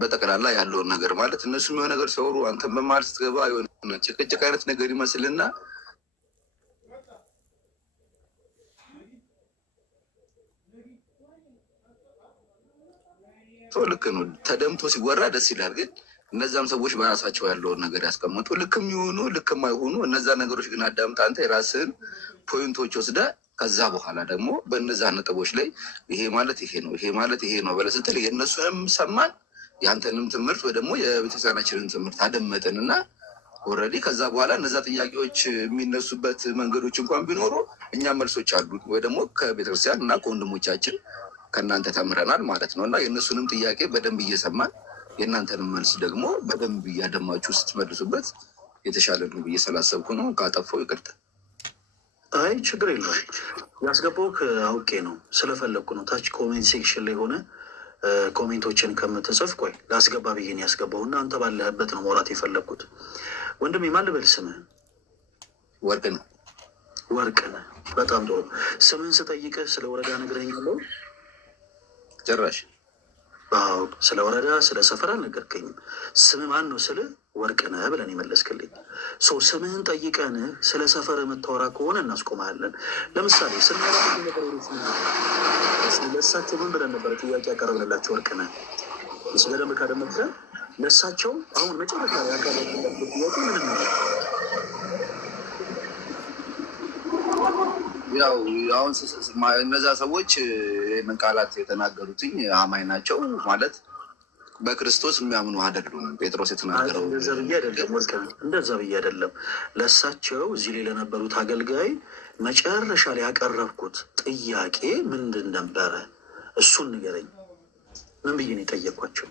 በጠቅላላ ያለውን ነገር ማለት እነሱም የሆነ ነገር ሲያወሩ አንተን በመሀል ስትገባ የሆነ ጭቅጭቅ አይነት ነገር ይመስልና ልክ ነው። ተደምቶ ሲወራ ደስ ይላል። ግን እነዛም ሰዎች በራሳቸው ያለውን ነገር ያስቀምጡ። ልክም ይሆኑ ልክም አይሆኑ እነዛ ነገሮች ግን አዳምጥ። አንተ የራስህን ፖይንቶች ወስደ ከዛ በኋላ ደግሞ በእነዛ ነጥቦች ላይ ይሄ ማለት ይሄ ነው፣ ይሄ ማለት ይሄ ነው ብለህ ስትል የእነሱንም ሰማን የአንተንም ትምህርት ወይ ደግሞ የቤተክርስቲያናችንን ትምህርት አደመጥን እና ኦልሬዲ ከዛ በኋላ እነዛ ጥያቄዎች የሚነሱበት መንገዶች እንኳን ቢኖሩ እኛም መልሶች አሉ ወይ ደግሞ ከቤተክርስቲያን እና ከወንድሞቻችን ከእናንተ ተምረናል ማለት ነው። እና የእነሱንም ጥያቄ በደንብ እየሰማን የእናንተንም መልስ ደግሞ በደንብ እያደማችሁ ስትመልሱበት የተሻለ ነው ብዬ ስላሰብኩ ነው። ካጠፋው ይቅርታ። አይ ችግር የለውም። ያስገባው አውቄ ነው ስለፈለግኩ ነው። ታች ኮሜንት ሴክሽን ላይ ሆነ ኮሜንቶችን ከምትጽፍ ቆይ ላስገባ ብዬን ያስገባው እና አንተ ባለህበት ነው መውራት የፈለግኩት። ወንድሜ ማን ልበል ስምህ? ወርቅነህ። ወርቅነህ በጣም ጥሩ። ስምህን ስጠይቅህ ስለ ወረዳ ነግረኸኛለሁ? ጭራሽ ስለ ወረዳ ስለ ሰፈር አልነገርከኝም። ስምህ ማን ነው ስልህ ወርቅነህ ብለን የመለስክልኝ። ሰው ስምህን ጠይቀን ስለ ሰፈር የምታወራ ከሆነ እናስቆማለን። ለምሳሌ ስናወራ ለእሳቸው ምን ብለን ነበር ጥያቄ ያቀረብንላቸው? ወርቅነህ በደንብ ካደመጥከን ለእሳቸው አሁን መጨረሻ ያቀረብንላቸው ጥያቄ ምንም ነው? ያው አሁን እነዛ ሰዎች ይህንን ቃላት የተናገሩትኝ አማኝ ናቸው ማለት በክርስቶስ የሚያምኑ አይደሉም። ጴጥሮስ የተናገረው እንደዛ ብዬ አይደለም ወርቅነህ፣ እንደዛ ብዬ አይደለም። ለእሳቸው እዚህ ላይ ለነበሩት አገልጋይ መጨረሻ ላይ ያቀረብኩት ጥያቄ ምንድን ነበረ? እሱን ንገረኝ። ምን ብዬ ነው የጠየኳቸው?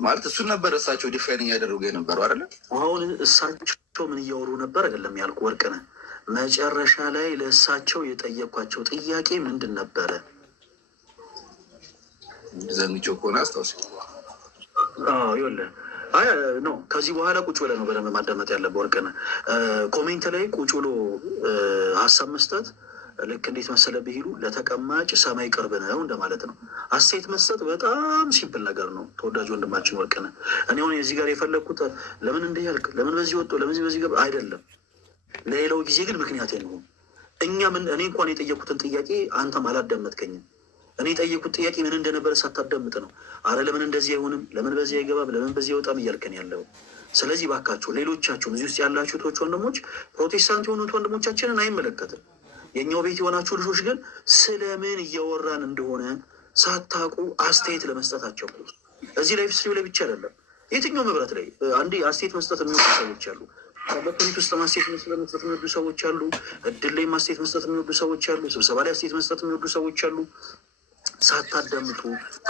ማለት እሱን ነበር እሳቸው ዲፋይን እያደረጉ የነበሩ አይደለ? አሁን እሳቸው ምን እያወሩ ነበር አይደለም ያልኩ ወርቅነህ። መጨረሻ ላይ ለእሳቸው የጠየኳቸው ጥያቄ ምንድን ነበረ? ዘንግቼው ከሆነ አስታውስ። ይኸውልህ አይ ኖ ከዚህ በኋላ ቁጭ ብለህ ነው በደንብ ማዳመጥ ያለብህ ወርቅነህ። ኮሜንት ላይ ቁጭ ብሎ ሀሳብ መስጠት ልክ እንዴት መሰለህ ቢሉ ለተቀማጭ ሰማይ ቅርብ ነው እንደማለት ነው። አስተያየት መስጠት በጣም ሲምፕል ነገር ነው ተወዳጅ ወንድማችን ወርቅነህ። እኔ አሁን የዚህ ጋር የፈለግኩት ለምን እንዲህ ያልክ፣ ለምን በዚህ ወጥቶ፣ ለምን በዚህ ገባ አይደለም። ለሌላው ጊዜ ግን ምክንያት ነው። እኔ እንኳን የጠየኩትን ጥያቄ አንተም አላዳመጥከኝም። እኔ የጠየቁት ጥያቄ ምን እንደነበረ ሳታዳምጥ ነው። አረ ለምን እንደዚህ አይሆንም፣ ለምን በዚህ አይገባም፣ ለምን በዚህ አይወጣም እያልከን ያለው። ስለዚህ ባካችሁ ሌሎቻችሁን እዚህ ውስጥ ያላችሁ እህቶች ወንድሞች፣ ፕሮቴስታንት የሆኑት ወንድሞቻችንን አይመለከትም። የእኛው ቤት የሆናችሁ ልጆች ግን ስለምን እያወራን እንደሆነ ሳታውቁ አስተያየት ለመስጠት አትቸኩሉ። እዚህ ላይፍ ስትሪም ላይ ብቻ አይደለም፣ የትኛውም ህብረት ላይ አንዴ አስተያየት መስጠት የሚወዱ ሰዎች አሉ። በኮሚቴ ውስጥ ማስተያየት መስጠት የሚወዱ ሰዎች አሉ። እድል ላይ ማስተያየት መስጠት የሚወዱ ሰዎች አሉ። ስብሰባ ላይ አስተያየት መስጠት የሚወዱ ሰዎች አሉ። ሳታዳምጡ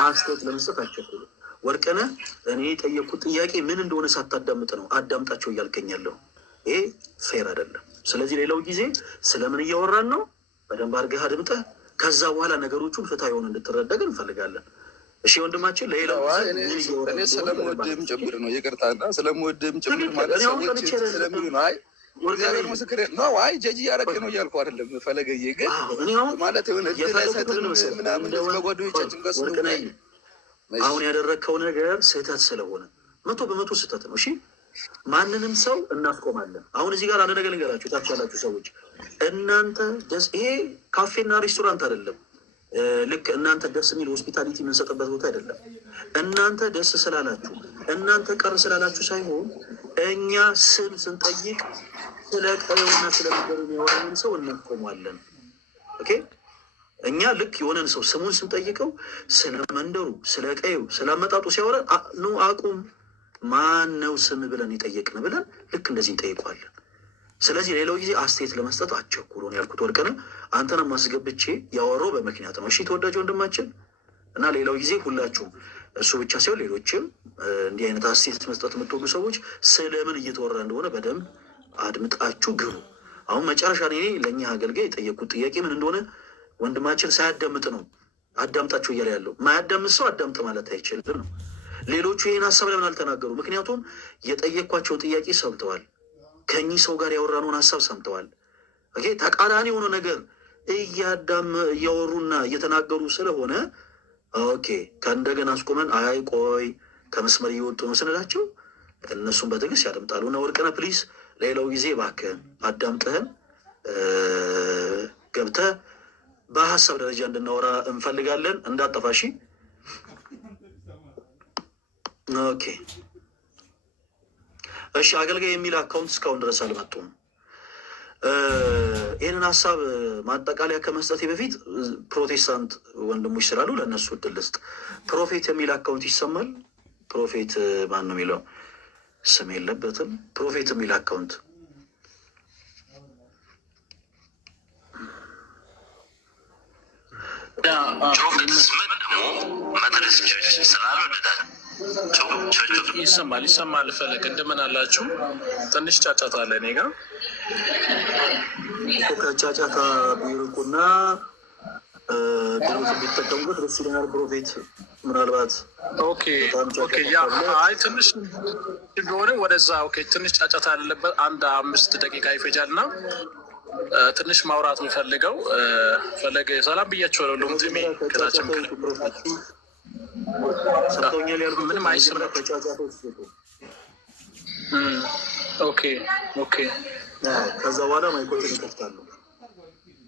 አስተያየት ለመስጠት አትቸኩሉ። ወርቅነህ እኔ የጠየቅኩት ጥያቄ ምን እንደሆነ ሳታዳምጥ ነው አዳምጣቸው እያልከኛለሁ። ይሄ ፌር አይደለም። ስለዚህ ሌላው ጊዜ ስለምን እያወራን ነው በደንብ አድርገህ አድምጠህ ከዛ በኋላ ነገሮቹን ፍትሃ የሆነ እንድትረዳግ እንፈልጋለን። እሺ ወንድማችን፣ ለሌላው እኔ ስለምወድህም ጭምር ነው ይቅርታና ስለምወድህም ጭምር ማለት ሰዎች ስለሚሉ ነው። አይ እግዚአብሔር ምስክር ነው። አይ ጀጅ እያደረግህ ነው እያልኩ አይደለም። ፈለገዬ ግን ማለት የሆነ እድል አይሰጥም ምናምን በጓደኞቻችን ጋር ስለሆነ አሁን ያደረግከው ነገር ስህተት ስለሆነ 100% ስህተት ነው። እሺ ማንንም ሰው እናስቆማለን። አሁን እዚህ ጋር አንድ ነገር ልንገራችሁ፣ ታች ያላችሁ ሰዎች እናንተ ደስ ይሄ ካፌና ሬስቶራንት አይደለም። ልክ እናንተ ደስ የሚል ሆስፒታሊቲ የምንሰጥበት ቦታ አይደለም። እናንተ ደስ ስላላችሁ እናንተ ቀር ስላላችሁ ሳይሆን እኛ ስም ስንጠይቅ ስለ ቀየውና ስለነገሩ የሚያወራንን ሰው እናስቆማለን። ኦኬ እኛ ልክ የሆነን ሰው ስሙን ስንጠይቀው ስለ መንደሩ፣ ስለ ቀዩ፣ ስለ አመጣጡ ሲያወራ ኑ አቁም፣ ማን ነው ስም ብለን የጠየቅን ብለን ልክ እንደዚህ እንጠይቀዋለን። ስለዚህ ሌላው ጊዜ አስተያየት ለመስጠት አትቸኩሉን ያልኩት ወርቅነህ፣ አንተንም ማስገብቼ ያወራው በምክንያት ነው። እሺ ተወዳጅ ወንድማችን እና ሌላው ጊዜ ሁላችሁም እሱ ብቻ ሳይሆን ሌሎችም እንዲህ አይነት አስተያየት መስጠት የምትወዱ ሰዎች ስለምን እየተወራ እንደሆነ በደንብ አድምጣችሁ ግቡ። አሁን መጨረሻ እኔ ለእኛ አገልጋይ የጠየቁት ጥያቄ ምን እንደሆነ ወንድማችን ሳያዳምጥ ነው አዳምጣችሁ እያለ ያለው። ማያዳምጥ ሰው አዳምጥ ማለት አይችልም ነው። ሌሎቹ ይህን ሀሳብ ለምን አልተናገሩ? ምክንያቱም የጠየኳቸውን ጥያቄ ሰምተዋል። ከኚህ ሰው ጋር ያወራነውን ሀሳብ ሰምተዋል። ተቃራኒ የሆነ ነገር እያወሩና እየተናገሩ ስለሆነ ኦኬ ከእንደገና አስቆመን አይ ቆይ ከመስመር እየወጡ ነው ስንላቸው እነሱም በትዕግስት ያደምጣሉ። እና ወርቅነህ ፕሊዝ ሌላው ጊዜ እባክህን አዳምጠህን ገብተህ በሀሳብ ደረጃ እንድናወራ እንፈልጋለን። እንዳጠፋሺ ኦኬ እሺ። አገልጋይ የሚል አካውንት እስካሁን ድረስ አልመጡም። ይህንን ሀሳብ ማጠቃለያ ከመስጠቴ በፊት ፕሮቴስታንት ወንድሞች ስላሉ ለእነሱ እድል ልስጥ። ፕሮፌት የሚል አካውንት ይሰማል? ፕሮፌት ማን ነው የሚለው? ስም የለበትም። ፕሮፌት የሚል አካውንት ይሰማል። ፈለግ እንደምን አላችሁ? ትንሽ ጫጫታ አለ እኔ ጋር። ከጫጫታ ቢርቁና ድሮት ቢጠቀሙበት ደስ ይለኛል። ፕሮፌት ምናልባት አይ ትንሽ እንደሆነ ወደዛ ትንሽ ጫጫታ ያለበት 5 ደቂቃ ይፈጃል እና ትንሽ ማውራት የሚፈልገው ፈለገ ሰላም ብያቸው ነው። ለሙዚሜ ከታችን ሰምተውኛል ያልኩ ምንም አይሰማም። ኦኬ ከዛ በኋላ ማይኮችን ይከፍታሉ።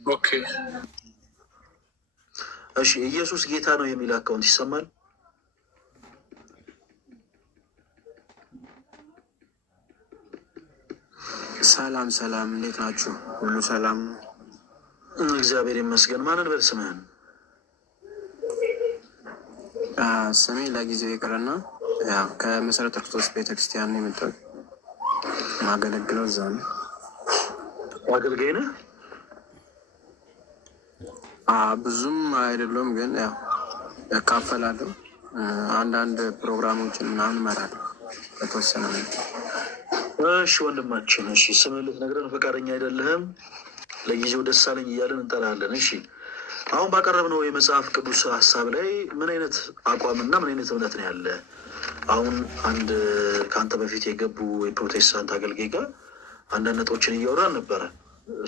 ኦኬ እሺ። ኢየሱስ ጌታ ነው የሚል አካውንት ይሰማል? ሰላም፣ እንዴት ናችሁ? ሁሉ ሰላም ነው? እግዚአብሔር ይመስገን። ማንን በል ስምህን? ስሜ ለጊዜው ይቅርና ያው ከመሰረተ ክርስቶስ ቤተክርስቲያን ነው የመጣሁት። ማገለግለው እዛ ነው። አገልጋይ ነህ? ብዙም አይደለም ግን ያው እካፈላለሁ። አንዳንድ ፕሮግራሞችን ምናምን እመራለሁ በተወሰነ ነው። እሺ ወንድማችን፣ እሺ ስምህን ልትነግረን ፈቃደኛ አይደለህም። ለጊዜው ደስ አለኝ እያለን እንጠራለን። እሺ አሁን ባቀረብነው የመጽሐፍ ቅዱስ ሀሳብ ላይ ምን አይነት አቋምና ምን አይነት እምነት ነው ያለ? አሁን አንድ ከአንተ በፊት የገቡ የፕሮቴስታንት አገልጋይ ጋር አንዳንድ ነጥቦችን እያወራን ነበረ።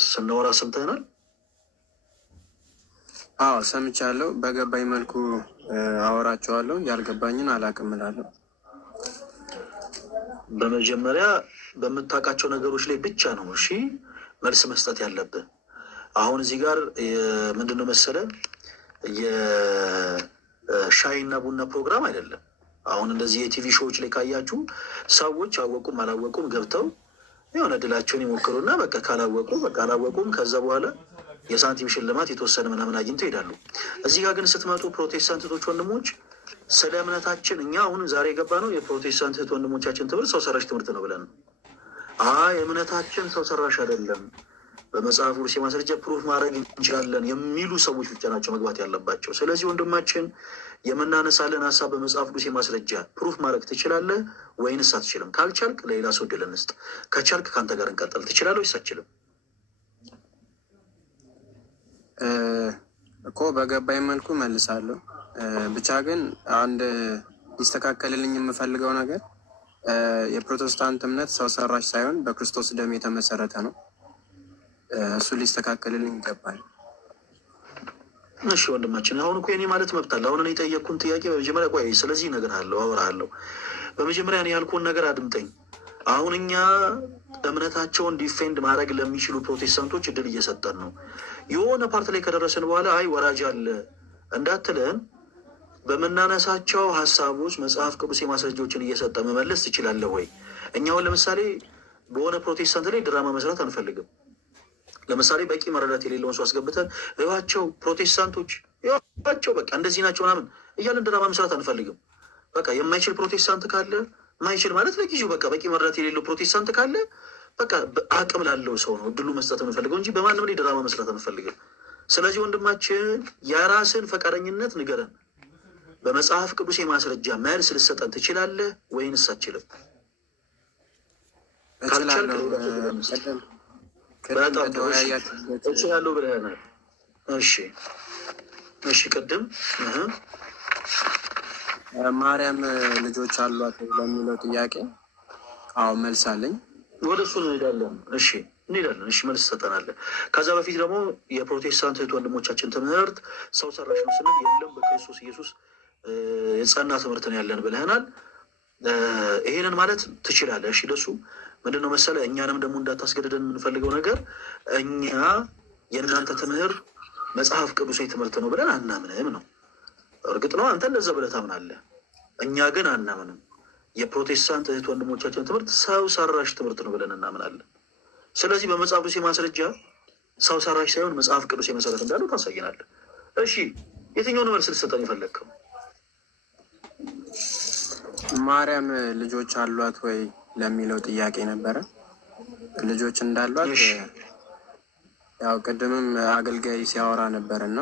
ስናወራ ሰምተናል። አዎ ሰምቻለሁ። በገባኝ መልኩ አወራቸዋለሁ፣ ያልገባኝን አላውቅም እላለሁ። በመጀመሪያ በምታውቃቸው ነገሮች ላይ ብቻ ነው እሺ መልስ መስጠት ያለብህ። አሁን እዚህ ጋር ምንድነው መሰለ የሻይና ቡና ፕሮግራም አይደለም። አሁን እንደዚህ የቲቪ ሾዎች ላይ ካያችሁ ሰዎች አወቁም አላወቁም ገብተው የሆነ ድላቸውን ይሞክሩና በቃ ካላወቁ በቃ አላወቁም፣ ከዛ በኋላ የሳንቲም ሽልማት የተወሰነ ምናምን አግኝተው ይሄዳሉ። እዚህ ጋር ግን ስትመጡ ፕሮቴስታንት እህቶች ወንድሞች፣ ስለ እምነታችን እኛ አሁን ዛሬ የገባ ነው የፕሮቴስታንት እህት ወንድሞቻችን ትምህርት ሰው ሰራሽ ትምህርት ነው ብለን ነው። እምነታችን ሰው ሰራሽ አይደለም፣ በመጽሐፍ ቅዱስ የማስረጃ ፕሩፍ ማድረግ እንችላለን የሚሉ ሰዎች ብቻ ናቸው መግባት ያለባቸው። ስለዚህ ወንድማችን የምናነሳለን ሀሳብ በመጽሐፍ ቅዱስ የማስረጃ ፕሩፍ ማድረግ ትችላለህ ወይንስ አትችልም? ካልቻልክ ለሌላ ሰው ዕድል እንስጥ፣ ከቻልክ ከአንተ ጋር እንቀጥል። ትችላለህ ወይስ አትችልም? እኮ በገባኝ መልኩ መልሳለሁ። ብቻ ግን አንድ ሊስተካከልልኝ የምፈልገው ነገር የፕሮቴስታንት እምነት ሰው ሰራሽ ሳይሆን በክርስቶስ ደም የተመሰረተ ነው። እሱ ሊስተካከልልኝ ይገባል። እሺ ወንድማችን፣ አሁን እኮ የኔ ማለት መብት አለ። አሁን እኔ የጠየቅኩን ጥያቄ በመጀመሪያ ቆይ፣ ስለዚህ ነገር አለው አወራለሁ። በመጀመሪያ እኔ ያልኩህን ነገር አድምጠኝ። አሁን እኛ እምነታቸውን ዲፌንድ ማድረግ ለሚችሉ ፕሮቴስታንቶች እድል እየሰጠን ነው። የሆነ ፓርት ላይ ከደረስን በኋላ አይ ወራጅ አለ እንዳትለን፣ በምናነሳቸው ሀሳቦች መጽሐፍ ቅዱስ የማስረጃዎችን እየሰጠ መመለስ ትችላለህ ወይ? እኛውን ለምሳሌ በሆነ ፕሮቴስታንት ላይ ድራማ መስራት አንፈልግም። ለምሳሌ በቂ መረዳት የሌለውን ሰው አስገብተን እዋቸው ፕሮቴስታንቶች እዋቸው በቃ እንደዚህ ናቸው ምናምን እያለን ድራማ መስራት አንፈልግም። በቃ የማይችል ፕሮቴስታንት ካለ ማይችል ማለት ለጊዜው በቃ በቂ መረዳት የሌለው ፕሮቴስታንት ካለ በቃ አቅም ላለው ሰው ነው እድሉ መስጠት እንፈልገው እንጂ በማንም ላይ ድራማ መስራት አንፈልግም። ስለዚህ ወንድማችን የራስን ፈቃደኝነት ንገረን። በመጽሐፍ ቅዱስ የማስረጃ መልስ ልሰጠን ትችላለህ ወይንስ አትችልም? እችላለሁ ብለናል። እሺ ቅድም ማርያም ልጆች አሏት ለሚለው ጥያቄ አዎ መልስ አለኝ። ወደ እሱ እንሄዳለን። እሺ እንሄዳለን። እሺ መልስ ትሰጠናለህ። ከዛ በፊት ደግሞ የፕሮቴስታንት እህት ወንድሞቻችን ትምህርት ሰው ሰራሽ ነው ስንል የለም በክርስቶስ ኢየሱስ የጸና ትምህርት ነው ያለን ብለህናል። ይሄንን ማለት ትችላለህ። እሺ ለሱ ምንድን ነው መሰለህ፣ እኛንም ደግሞ እንዳታስገድደን የምንፈልገው ነገር እኛ የእናንተ ትምህርት መጽሐፍ ቅዱሳዊ ትምህርት ነው ብለን አናምንም ነው። እርግጥ ነው አንተ እንደዛ ብለህ ታምናለህ፣ እኛ ግን አናምንም። የፕሮቴስታንት እህት ወንድሞቻችን ትምህርት ሰው ሰራሽ ትምህርት ነው ብለን እናምናለን። ስለዚህ በመጽሐፍ ቅዱስ ማስረጃ ሰው ሰራሽ ሳይሆን መጽሐፍ ቅዱስ የመሰረት እንዳለው ታሳየናለህ። እሺ የትኛውን መልስ ልትሰጠን የፈለግከው? ማርያም ልጆች አሏት ወይ ለሚለው ጥያቄ ነበረ። ልጆች እንዳሏት ያው ቅድምም አገልጋይ ሲያወራ ነበር እና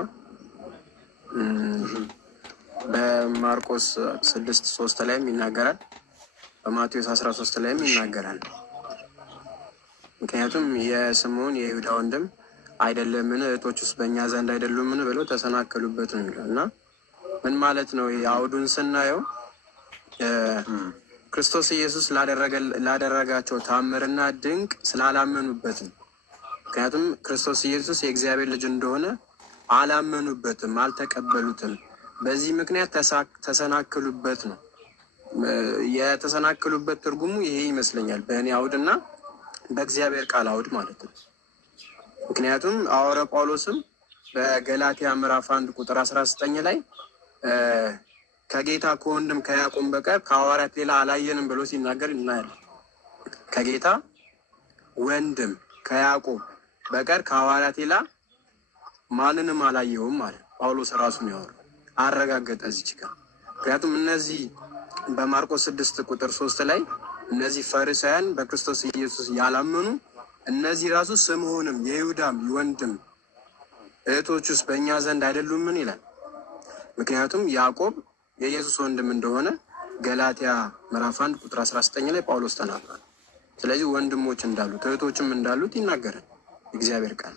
በማርቆስ 6:3 ላይም ይናገራል፣ በማቴዎስ 13 ላይም ይናገራል። ምክንያቱም የስምዖን የይሁዳ ወንድም አይደለምን እህቶች ውስጥ በእኛ ዘንድ አይደሉምን ብለው ተሰናከሉበት ነው የሚለው እና ምን ማለት ነው? አውዱን ስናየው ክርስቶስ ኢየሱስ ላደረጋቸው ታምርና ድንቅ ስላላመኑበት ነው። ምክንያቱም ክርስቶስ ኢየሱስ የእግዚአብሔር ልጅ እንደሆነ አላመኑበትም፣ አልተቀበሉትም። በዚህ ምክንያት ተሰናክሉበት ነው። የተሰናክሉበት ትርጉሙ ይሄ ይመስለኛል በእኔ አውድና በእግዚአብሔር ቃል አውድ ማለት ነው። ምክንያቱም ሐዋርያው ጳውሎስም በገላትያ ምዕራፍ 1 ቁጥር 19 ላይ ከጌታ ከወንድም ከያዕቆብ በቀር ከሐዋርያት ሌላ አላየንም ብሎ ሲናገር እናያለን። ከጌታ ወንድም ከያዕቆብ በቀር ከሐዋርያት ሌላ ማንንም አላየውም ማለት ጳውሎስ ራሱን ያወራል፣ አረጋገጠ እዚች ጋር። ምክንያቱም እነዚህ በማርቆስ 6 ቁጥር 3 ላይ እነዚህ ፈሪሳውያን በክርስቶስ ኢየሱስ ያላመኑ እነዚህ ራሱ ስምዖንም የይሁዳም ወንድም እህቶች ውስጥ በእኛ ዘንድ አይደሉምን ይላል። ምክንያቱም ያዕቆብ የኢየሱስ ወንድም እንደሆነ ገላትያ ምዕራፍ 1 ቁጥር 19 ላይ ጳውሎስ ተናግሯል። ስለዚህ ወንድሞች እንዳሉት እህቶችም እንዳሉት ይናገራል እግዚአብሔር ቃል።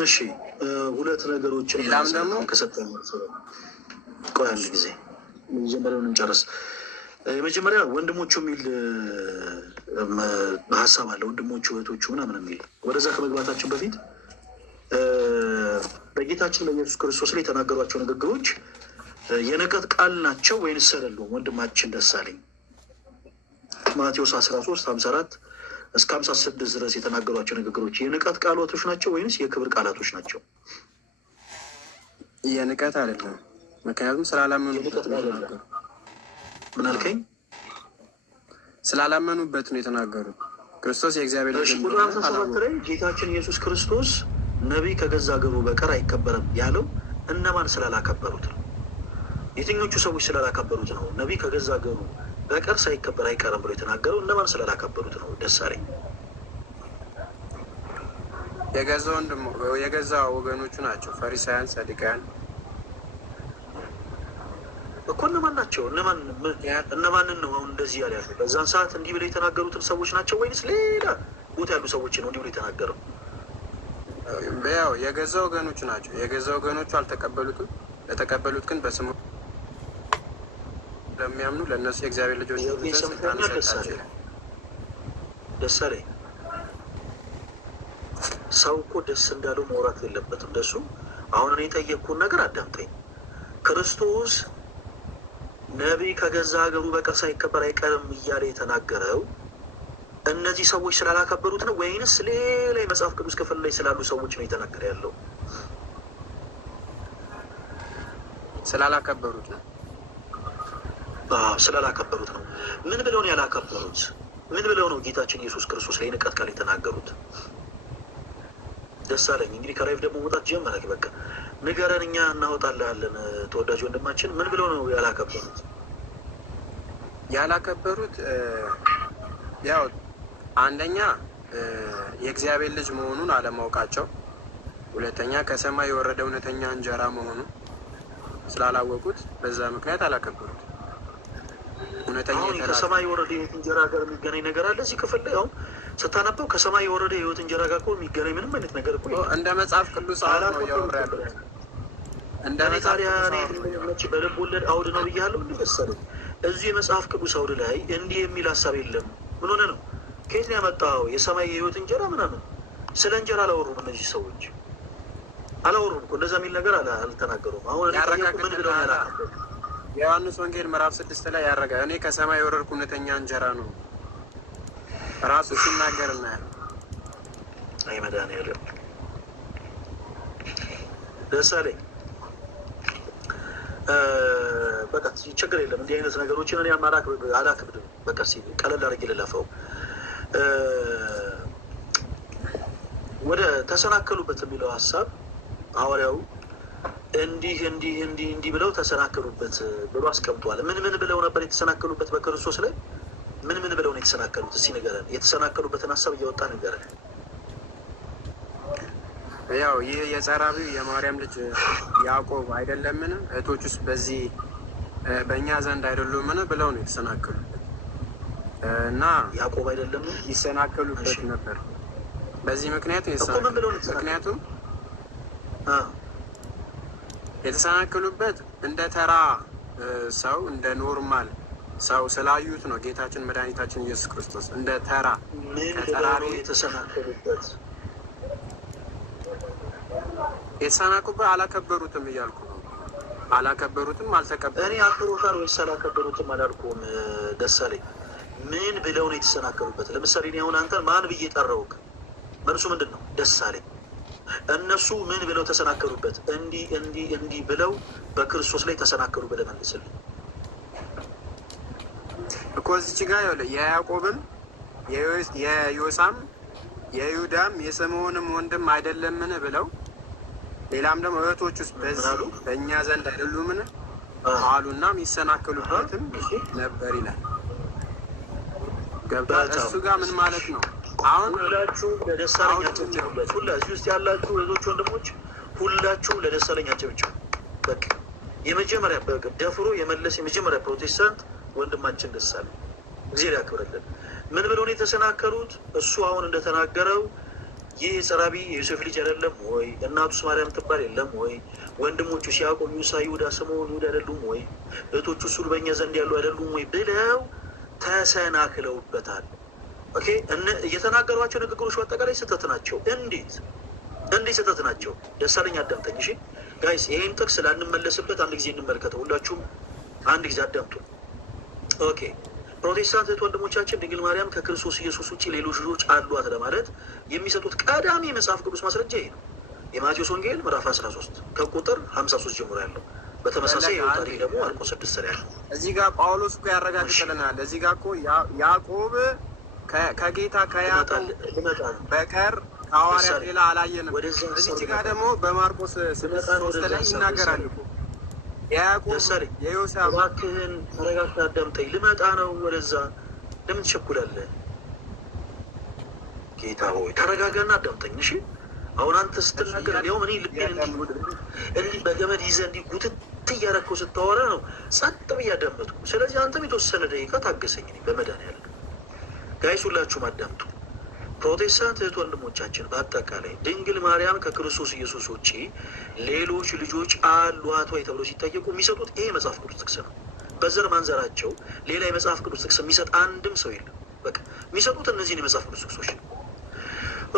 እሺ ሁለት ነገሮችን ሌላም ደግሞ ከሰጠን ቆይ አንድ ጊዜ መጀመሪያውን እንጨርስ። የመጀመሪያ ወንድሞቹ የሚል ሀሳብ አለ። ወንድሞቹ እህቶቹ ምናምን የሚል ወደዛ ከመግባታችን በፊት በጌታችን በኢየሱስ ክርስቶስ ላይ የተናገሯቸው ንግግሮች የንቀት ቃል ናቸው ወይንስ አይደሉም? ወንድማችን ደሳለኝ ማቴዎስ 13:54 እስከ 56 ድረስ የተናገሯቸው ንግግሮች የንቀት ቃላቶች ናቸው ወይንስ የክብር ቃላቶች ናቸው? የንቀት አይደለም። ምክንያቱም ስላላመኑበት ነው የተናገሩ። ምን አልከኝ? ስላላመኑበት ነው የተናገሩት። ክርስቶስ የእግዚአብሔር ልጅ ቁጥር 57 ላይ ጌታችን ኢየሱስ ክርስቶስ ነቢይ ከገዛ ሀገሩ በቀር አይከበርም ያለው እነማን ስላላከበሩት ነው? የትኞቹ ሰዎች ስላላከበሩት ነው? ነቢይ ከገዛ ሀገሩ በቀር ሳይከበር አይቀርም ብሎ የተናገረው እነማን ስላላከበሩት ነው? ደሳለኝ የገዛ ወገኖቹ ናቸው። ፈሪሳውያን፣ ሰዱቃውያን እኮ እነማን ናቸው? እነማንን ነው አሁን እንደዚህ ያለ ያለው? በዛን ሰዓት እንዲህ ብለው የተናገሩትን ሰዎች ናቸው ወይንስ ሌላ ቦታ ያሉ ሰዎች ነው እንዲህ ብለው የተናገረው? ያው የገዛ ወገኖቹ ናቸው። የገዛ ወገኖቹ አልተቀበሉትም። ለተቀበሉት ግን በስሙ ለሚያምኑ ለእነሱ የእግዚአብሔር ልጆች ሰጣቸው። ደሳለኝ ሰው እኮ ደስ እንዳለው መውራት የለበትም። ደሱ አሁን እኔ የጠየቅኩን ነገር አዳምጠኝ። ክርስቶስ ነቢይ ከገዛ ሀገሩ በቀር ሳይከበር አይቀርም እያለ የተናገረው እነዚህ ሰዎች ስላላከበሩት ነው ወይንስ ሌላ የመጽሐፍ ቅዱስ ክፍል ላይ ስላሉ ሰዎች ነው የተናገረ ያለው? ስላላከበሩት ነው። ስላላከበሩት ነው። ምን ብለው ነው ያላከበሩት? ምን ብለው ነው ጌታችን ኢየሱስ ክርስቶስ ላይ ንቀት ቃል የተናገሩት? ደሳለኝ እንግዲህ ከላይፍ ደግሞ መውጣት ጀመረ። በቃ ንገረን፣ እኛ እናወጣለን። ተወዳጅ ወንድማችን ምን ብለው ነው ያላከበሩት? ያላከበሩት ያው አንደኛ የእግዚአብሔር ልጅ መሆኑን አለማወቃቸው፣ ሁለተኛ ከሰማይ የወረደ እውነተኛ እንጀራ መሆኑን ስላላወቁት በዛ ምክንያት አላከበሩት። አሁን ከሰማይ የወረደ የህይወት እንጀራ ጋር የሚገናኝ ነገር አለ እዚህ ክፍል ላይ? አሁን ስታነበው ከሰማይ የወረደ የህይወት እንጀራ ጋር እኮ የሚገናኝ ምንም አይነት ነገር እኮ እንደ መጽሐፍ ቅዱስ ነው እያወራ ያሉት። እንደ ታዲያ በልብ ወለድ አውድ ነው ብያለሁ። እንዲ መሰለኝ እዚህ የመጽሐፍ ቅዱስ አውድ ላይ እንዲህ የሚል ሀሳብ የለም። ምን ሆነ ነው? ከየት ነው ያመጣው? የሰማይ የህይወት እንጀራ ምናምን ስለ እንጀራ አላወሩም። እነዚህ ሰዎች አላወሩም እኮ እንደዛ የሚል ነገር አልተናገሩም። አሁን ምን ብለው ያላከበሩ? የዮሐንስ ወንጌል ምዕራፍ 6 ላይ ያረጋ እኔ ከሰማይ የወረድኩ እውነተኛ እንጀራ ነው ራሱ ሲናገር እናያለን። አይ መድኃኒዓለም ደሳለኝ በቃ ችግር የለም። እንዲህ አይነት ነገሮችን እኔ አላክብድም። በቃ ቀለል አድርጌ ልለፈው። ወደ ተሰናከሉበት የሚለው ሀሳብ ሐዋርያው እንዲህ ብለው ተሰናከሉበት ብሎ አስቀምጧል። ምን ብለው ነበር የተሰናከሉበት? በክርስቶስ ላይ ምን ብለው ነው የተሰናከሉት? እስኪ ንገረን። የተሰናከሉበትን ሀሳብ እያወጣ ንገረን። ያው ይህ የጸራቢው የማርያም ልጅ ያዕቆብ አይደለምን? እህቶች ውስጥ በዚህ በእኛ ዘንድ አይደሉምን ብለው ነው የተሰናከሉበት እና ያዕቆብ አይደለም ይሰናከሉበት ነበር። በዚህ ምክንያት ምክንያቱም የተሰናከሉበት እንደ ተራ ሰው እንደ ኖርማል ሰው ስላዩት ነው። ጌታችን መድኃኒታችን ኢየሱስ ክርስቶስ እንደ ተራ ከተራሪ የተሰናከሉበት አላከበሩትም እያልኩ ነው። አላከበሩትም፣ አልተቀበሉም። እኔ አክብሮታል ወይስ አላከበሩትም አላልኩም። ደሳለኝ ምን ብለው ነው የተሰናከሉበት? ለምሳሌ እኔ አሁን አንተን ማን ብዬ ጠራሁህ? መልሱ ምንድን ነው? ደሳለኝ። እነሱ ምን ብለው ተሰናከሉበት? እንዲህ ብለው በክርስቶስ ላይ ተሰናከሉ ብለህ መልስልኝ እኮ እዚች ጋር የያዕቆብም የዮሳም የይሁዳም የስምዖንም ወንድም አይደለምን ብለው ሌላም ደግሞ እህቶች ውስጥ በዚህ በእኛ ዘንድ አይደሉምን አሉና የሚሰናከሉበትም ነበር ይላል። ገብቷል? እሱ ጋር ምን ማለት ነው? አሁን ሁላችሁ ለደሳለኝ አጨብጭቡበት። እዚህ ውስጥ ያላችሁ እህቶች ወንድሞች፣ ሁላችሁ ለደሳለኝ አጨብጭቡ። በቃ የመጀመሪያ ደፍሮ የመለስ የመጀመሪያ ፕሮቴስታንት ወንድማችን ደሳለኝ እግዚአብሔር ያክብረልን። ምን ብለው ነው የተሰናከሉት? እሱ አሁን እንደተናገረው ይህ ጸራቢ የዮሴፍ ልጅ አይደለም ወይ? እናቱስ ማርያም ትባል የለም ወይ? ወንድሞቹ ያዕቆብ፣ ዮሳ፣ ይሁዳ፣ ስምዖን፣ ይሁዳ አይደሉም ወይ? እህቶቹ እሱ በእኛ ዘንድ ያሉ አይደሉም ወይ ብለው ተሰናክለውበታል። ኦኬ፣ የተናገሯቸው ንግግሮች በአጠቃላይ ስህተት ናቸው። እንዴት ስህተት ናቸው? ደሳለኝ አዳምጠኝ። እሺ ጋይስ፣ ይህን ጥቅስ ላንመለስበት አንድ ጊዜ እንመልከተው። ሁላችሁም አንድ ጊዜ አዳምጡ። ኦኬ፣ ፕሮቴስታንት እህት ወንድሞቻችን ድንግል ማርያም ከክርስቶስ ኢየሱስ ውጭ ሌሎች ልጆች አሏት ለማለት የሚሰጡት ቀዳሚ የመጽሐፍ ቅዱስ ማስረጃ ይሄ ነው። የማቴዎስ ወንጌል ምዕራፍ 13 ከቁጥር 53 ጀምሮ ያለው በተመሳሳይ የህይወት ታሪክ ደግሞ ማርቆስ 6 ላይ ያለው። እዚህ ጋር ጳውሎስ እኮ ያረጋግጥልናል። እዚህ ጋር እኮ ያዕቆብ ከጌታ ከያዕቆብ በቀር ከሐዋርያት ሌላ አላየንም። እዚህ ጋር ደግሞ በማርቆስ 6 ላይ ይናገራል እኮ ያዕቆብ የዮሴፍ እባክህን ተረጋግተህ አዳምጠኝ፣ ልመጣ ነው ወደዛ። ለምን ትቸኩላለህ? ጌታ ሆይ ተረጋጋና አዳምጠኝ። እሺ አሁን አንተ ስትናገር ያውም እኔ ልቤን እንዲህ በገመድ ይዘህ እንዲህ ጉትት እያደረግከው ስታወራ ነው ጸጥ ብዬ አዳመጥኩ። ስለዚህ አንተም የተወሰነ ደቂቃ ታገሰኝ። እኔ በመድኃኒዓለም ጋይስ ሁላችሁም አዳምጡ። ፕሮቴስታንት እህት ወንድሞቻችን በአጠቃላይ ድንግል ማርያም ከክርስቶስ ኢየሱስ ውጭ ሌሎች ልጆች አሏት ወይ ተብሎ ሲጠየቁ የሚሰጡት ይሄ መጽሐፍ ቅዱስ ጥቅስ ነው። በዘር ማንዘራቸው ሌላ የመጽሐፍ ቅዱስ ጥቅስ የሚሰጥ አንድም ሰው የለም። በቃ የሚሰጡት እነዚህን የመጽሐፍ ቅዱስ ጥቅሶች ነው።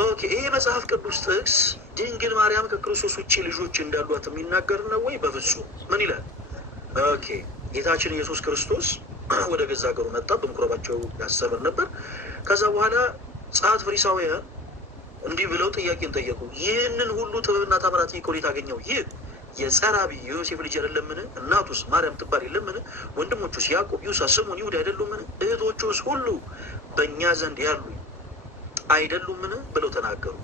ኦኬ ይሄ መጽሐፍ ቅዱስ ጥቅስ ድንግል ማርያም ከክርስቶስ ውጭ ልጆች እንዳሏት የሚናገር ነው ወይ? በፍጹም። ምን ይላል? ኦኬ ጌታችን ኢየሱስ ክርስቶስ ወደ ገዛ ሀገሩ መጣ፣ በምኩራባቸው ያስተምር ነበር። ከዛ በኋላ ጸሐፍት ፈሪሳውያን እንዲህ ብለው ጥያቄን ጠየቁ። ይህንን ሁሉ ጥበብና ታምራት ከወዴት አገኘው? ይህ የጸራቢ የዮሴፍ ልጅ አይደለምን? እናቱስ ማርያም ትባል የለምን? ወንድሞቹስ ያዕቆብ፣ ይሁዳ፣ ስምዖን፣ ይሁዳ አይደሉምን? እህቶቹስ ሁሉ በእኛ ዘንድ ያሉ አይደሉምን? ብለው ተናገሩ።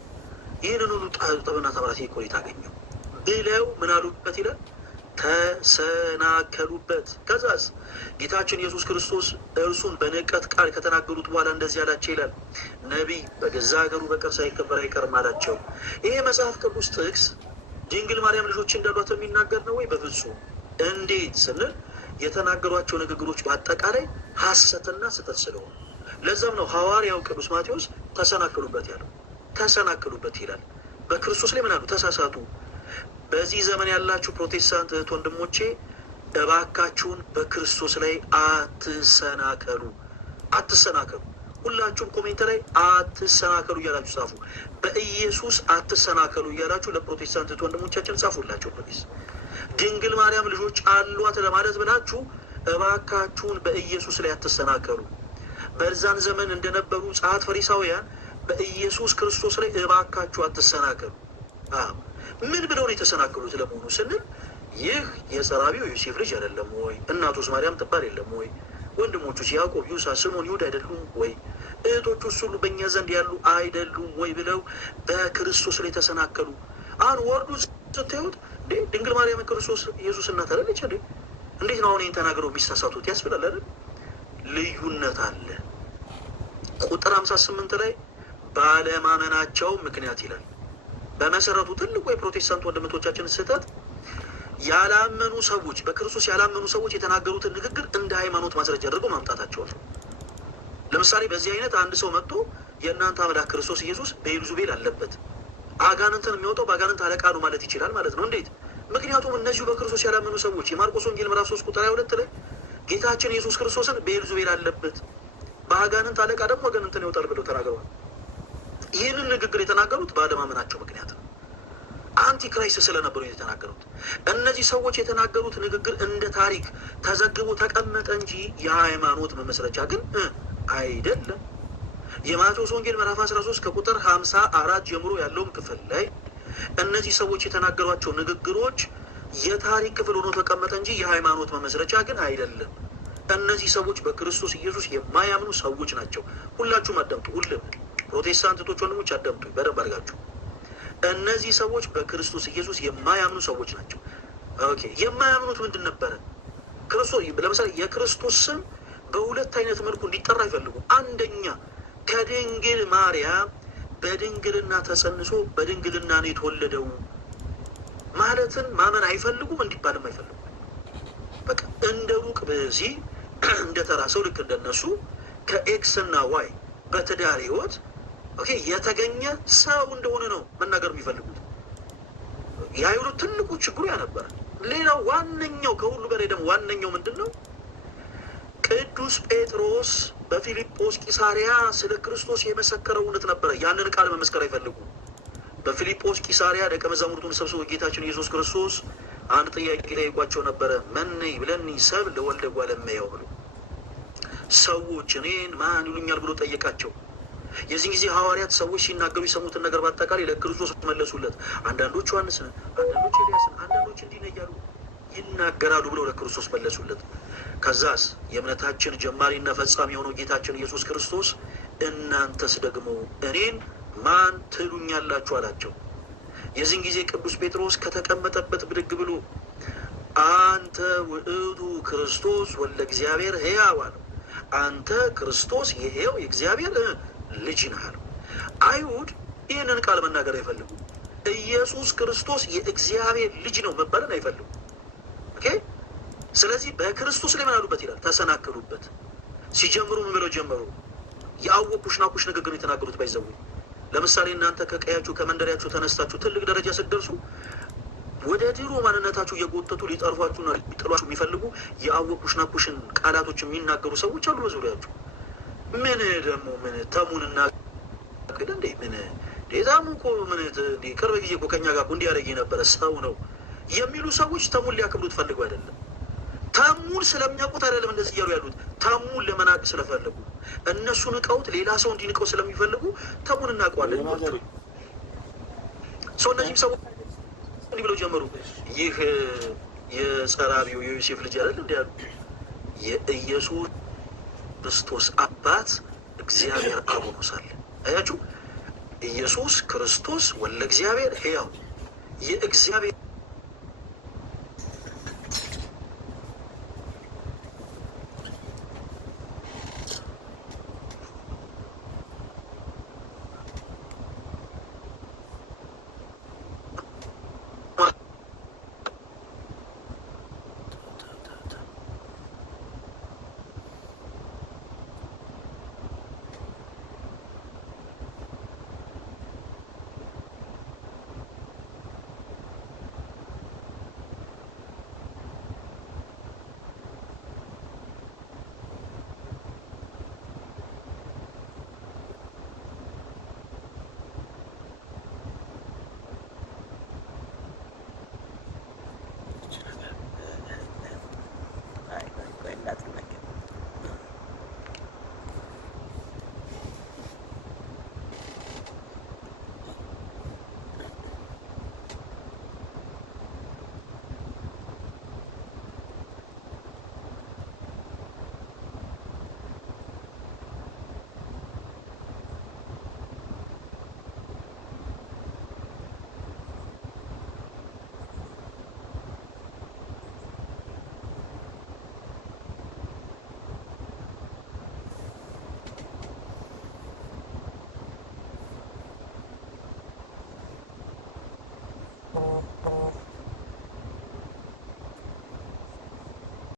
ይህንን ሁሉ ጥበብና ታምራት ከወዴት አገኘው ብለው ምን አሉበት ይላል? ተሰናከሉበት። ከዛስ ጌታችን ኢየሱስ ክርስቶስ እርሱን በንቀት ቃል ከተናገሩት በኋላ እንደዚህ አላቸው ይላል፣ ነቢይ በገዛ ሀገሩ በቀር ሳይከበር አይቀርም አላቸው። ይሄ መጽሐፍ ቅዱስ ጥቅስ ድንግል ማርያም ልጆች እንዳሏት የሚናገር ነው ወይ? በፍጹም። እንዴት ስንል የተናገሯቸው ንግግሮች በአጠቃላይ ሐሰትና ስህተት ስለሆኑ፣ ለዛም ነው ሐዋርያው ቅዱስ ማቴዎስ ተሰናከሉበት ያለው። ተሰናከሉበት ይላል። በክርስቶስ ላይ ምን አሉ? ተሳሳቱ። በዚህ ዘመን ያላችሁ ፕሮቴስታንት እህት ወንድሞቼ እባካችሁን በክርስቶስ ላይ አትሰናከሉ፣ አትሰናከሉ። ሁላችሁም ኮሜንት ላይ አትሰናከሉ እያላችሁ ጻፉ። በኢየሱስ አትሰናከሉ እያላችሁ ለፕሮቴስታንት እህት ወንድሞቻችን ጻፉላቸው። ፕሊዝ ድንግል ማርያም ልጆች አሏት ለማለት ብላችሁ እባካችሁን በኢየሱስ ላይ አትሰናከሉ። በዛን ዘመን እንደነበሩ ጸሐፍት ፈሪሳውያን በኢየሱስ ክርስቶስ ላይ እባካችሁ አትሰናከሉ። ምን ብለው ነው የተሰናከሉት ለመሆኑ ስንል ይህ የጸራቢው ዮሴፍ ልጅ አይደለም ወይ? እናቱስ ማርያም ትባል የለም ወይ? ወንድሞቹስ ያዕቆብ፣ ይሁዳ፣ ስምዖን፣ ይሁዳ አይደሉም ወይ? እህቶቹስ ሁሉ በእኛ ዘንድ ያሉ አይደሉም ወይ? ብለው በክርስቶስ ላይ ተሰናከሉ። አሁን ወርዱ ስታዩት ድንግል ማርያም ክርስቶስ ኢየሱስ እናት አይደለች እንዴ? እንዴት ነው አሁን ይህን ተናግረው የሚሳሳቱት ያስብላል አይደል? ልዩነት አለ። ቁጥር 58 ላይ ባለማመናቸው ምክንያት ይላል። በመሰረቱ ትልቁ የፕሮቴስታንት ወንድሞቻችን ስህተት ያላመኑ ሰዎች በክርስቶስ ያላመኑ ሰዎች የተናገሩትን ንግግር እንደ ሃይማኖት ማስረጃ አድርገው ማምጣታቸው ነው። ለምሳሌ በዚህ አይነት አንድ ሰው መጥቶ የእናንተ አምላክ ክርስቶስ ኢየሱስ በኤልዙቤል አለበት፣ አጋንንትን የሚወጣው በአጋንንት አለቃ ነው ማለት ይችላል ማለት ነው። እንዴት? ምክንያቱም እነዚሁ በክርስቶስ ያላመኑ ሰዎች የማርቆስ ወንጌል ምዕራፍ 3 ቁጥር 22 ላይ ጌታችን ኢየሱስ ክርስቶስን በኤልዙቤል አለበት፣ በአጋንንት አለቃ ደግሞ አጋንንትን ይወጣል ብለው ተናግረዋል። ይህንን ንግግር የተናገሩት ባለማመናቸው ምክንያት ነው። አንቲክራይስት ስለነበሩ የተናገሩት። እነዚህ ሰዎች የተናገሩት ንግግር እንደ ታሪክ ተዘግቦ ተቀመጠ እንጂ የሃይማኖት መመስረቻ ግን አይደለም። የማቴዎስ ወንጌል ምዕራፍ 13 ከቁጥር 54 ጀምሮ ያለውም ክፍል ላይ እነዚህ ሰዎች የተናገሯቸው ንግግሮች የታሪክ ክፍል ሆኖ ተቀመጠ እንጂ የሃይማኖት መመስረቻ ግን አይደለም። እነዚህ ሰዎች በክርስቶስ ኢየሱስ የማያምኑ ሰዎች ናቸው። ሁላችሁም አዳምጡ። ሁሉም ፕሮቴስታንት እህቶች ወንድሞች አዳምጡ በደንብ አድርጋችሁ። እነዚህ ሰዎች በክርስቶስ ኢየሱስ የማያምኑ ሰዎች ናቸው። ኦኬ፣ የማያምኑት ምንድን ነበረ? ክርስቶስ ለምሳሌ የክርስቶስ ስም በሁለት አይነት መልኩ እንዲጠራ አይፈልጉም። አንደኛ ከድንግል ማርያም በድንግልና ተጸንሶ በድንግልና ነው የተወለደው ማለትን ማመን አይፈልጉም፣ እንዲባልም አይፈልጉም። በቃ እንደ ሩቅ በዚህ እንደ ተራ ሰው ልክ እንደነሱ ከኤክስ እና ዋይ በትዳር ህይወት ኦኬ የተገኘ ሰው እንደሆነ ነው መናገር የሚፈልጉት። የአይሁድ ትልቁ ችግሩ ያ ነበር። ሌላው ዋነኛው ከሁሉ በላይ ደግሞ ዋነኛው ምንድን ነው? ቅዱስ ጴጥሮስ በፊልጶስ ቂሳሪያ ስለ ክርስቶስ የመሰከረው እውነት ነበረ። ያንን ቃል መመስከር አይፈልጉም። በፊልጶስ ቂሳሪያ ደቀ መዛሙርቱን ሰብስቦ ጌታችን ኢየሱስ ክርስቶስ አንድ ጥያቄ ጠይቋቸው ነበረ። መነ ይብለኒ ሰብእ ለወልደ እጓለ እመሕያው ብሎ ሰዎች እኔን ማን ይሉኛል ብሎ ጠየቃቸው። የዚህ ጊዜ ሐዋርያት ሰዎች ሲናገሩ የሰሙትን ነገር በአጠቃላይ ለክርስቶስ መለሱለት። አንዳንዶች ዮሐንስን፣ አንዳንዶች ኤልያስን፣ አንዳንዶች እንዲህ ነው እያሉ ይናገራሉ ብለው ለክርስቶስ መለሱለት። ከዛስ የእምነታችን ጀማሪና ፈጻሚ የሆነው ጌታችን ኢየሱስ ክርስቶስ እናንተስ ደግሞ እኔን ማን ትሉኛላችሁ አላቸው። የዚህን ጊዜ ቅዱስ ጴጥሮስ ከተቀመጠበት ብድግ ብሎ አንተ ውእቱ ክርስቶስ ወልደ እግዚአብሔር ሕያው አለው። አንተ ክርስቶስ የሕያው የእግዚአብሔር ልጅ ነህ አለው። አይሁድ ይህንን ቃል መናገር አይፈልጉም። ኢየሱስ ክርስቶስ የእግዚአብሔር ልጅ ነው መባልን አይፈልጉም። ኦኬ። ስለዚህ በክርስቶስ ላይ ምን አሉበት ይላል? ተሰናከሉበት። ሲጀምሩ ምን ብለው ጀመሩ? የአወኩሽ ናኩሽ ንግግር የተናገሩት ባይዘው። ለምሳሌ እናንተ ከቀያችሁ ከመንደሪያችሁ ተነስታችሁ ትልቅ ደረጃ ስትደርሱ ወደ ድሮ ማንነታችሁ እየጎተቱ ሊጠርፏችሁና ሊጥሏችሁ የሚፈልጉ የአወኩሽ ናኩሽን ቃላቶች የሚናገሩ ሰዎች አሉ በዙሪያችሁ። ምን ደግሞ ምን ተሙንና እንዴ ምን ዴዛሙ እኮ ምን ቅርብ ጊዜ እኮ ከኛ ጋር እንዲህ ያደረገ የነበረ ሰው ነው የሚሉ ሰዎች ተሙን ሊያከብሩት ፈልጉ አይደለም። ተሙን ስለሚያውቁት አይደለም እንደዚህ እያሉ ያሉት። ተሙን ለመናቅ ስለፈለጉ እነሱ ንቀውት ሌላ ሰው እንዲንቀው ስለሚፈልጉ ተሙን እናውቀዋለን ማለት ነው። ሰው እነዚህም ሰው እንዲህ ብለው ጀመሩ። ይህ የጸራቢው የዮሴፍ ልጅ አይደል እንዲ ያሉ የኢየሱስ ክርስቶስ አባት እግዚአብሔር አብ ሆኖ ሳለ አያችሁ፣ ኢየሱስ ክርስቶስ ወልደ እግዚአብሔር ሕያው የእግዚአብሔር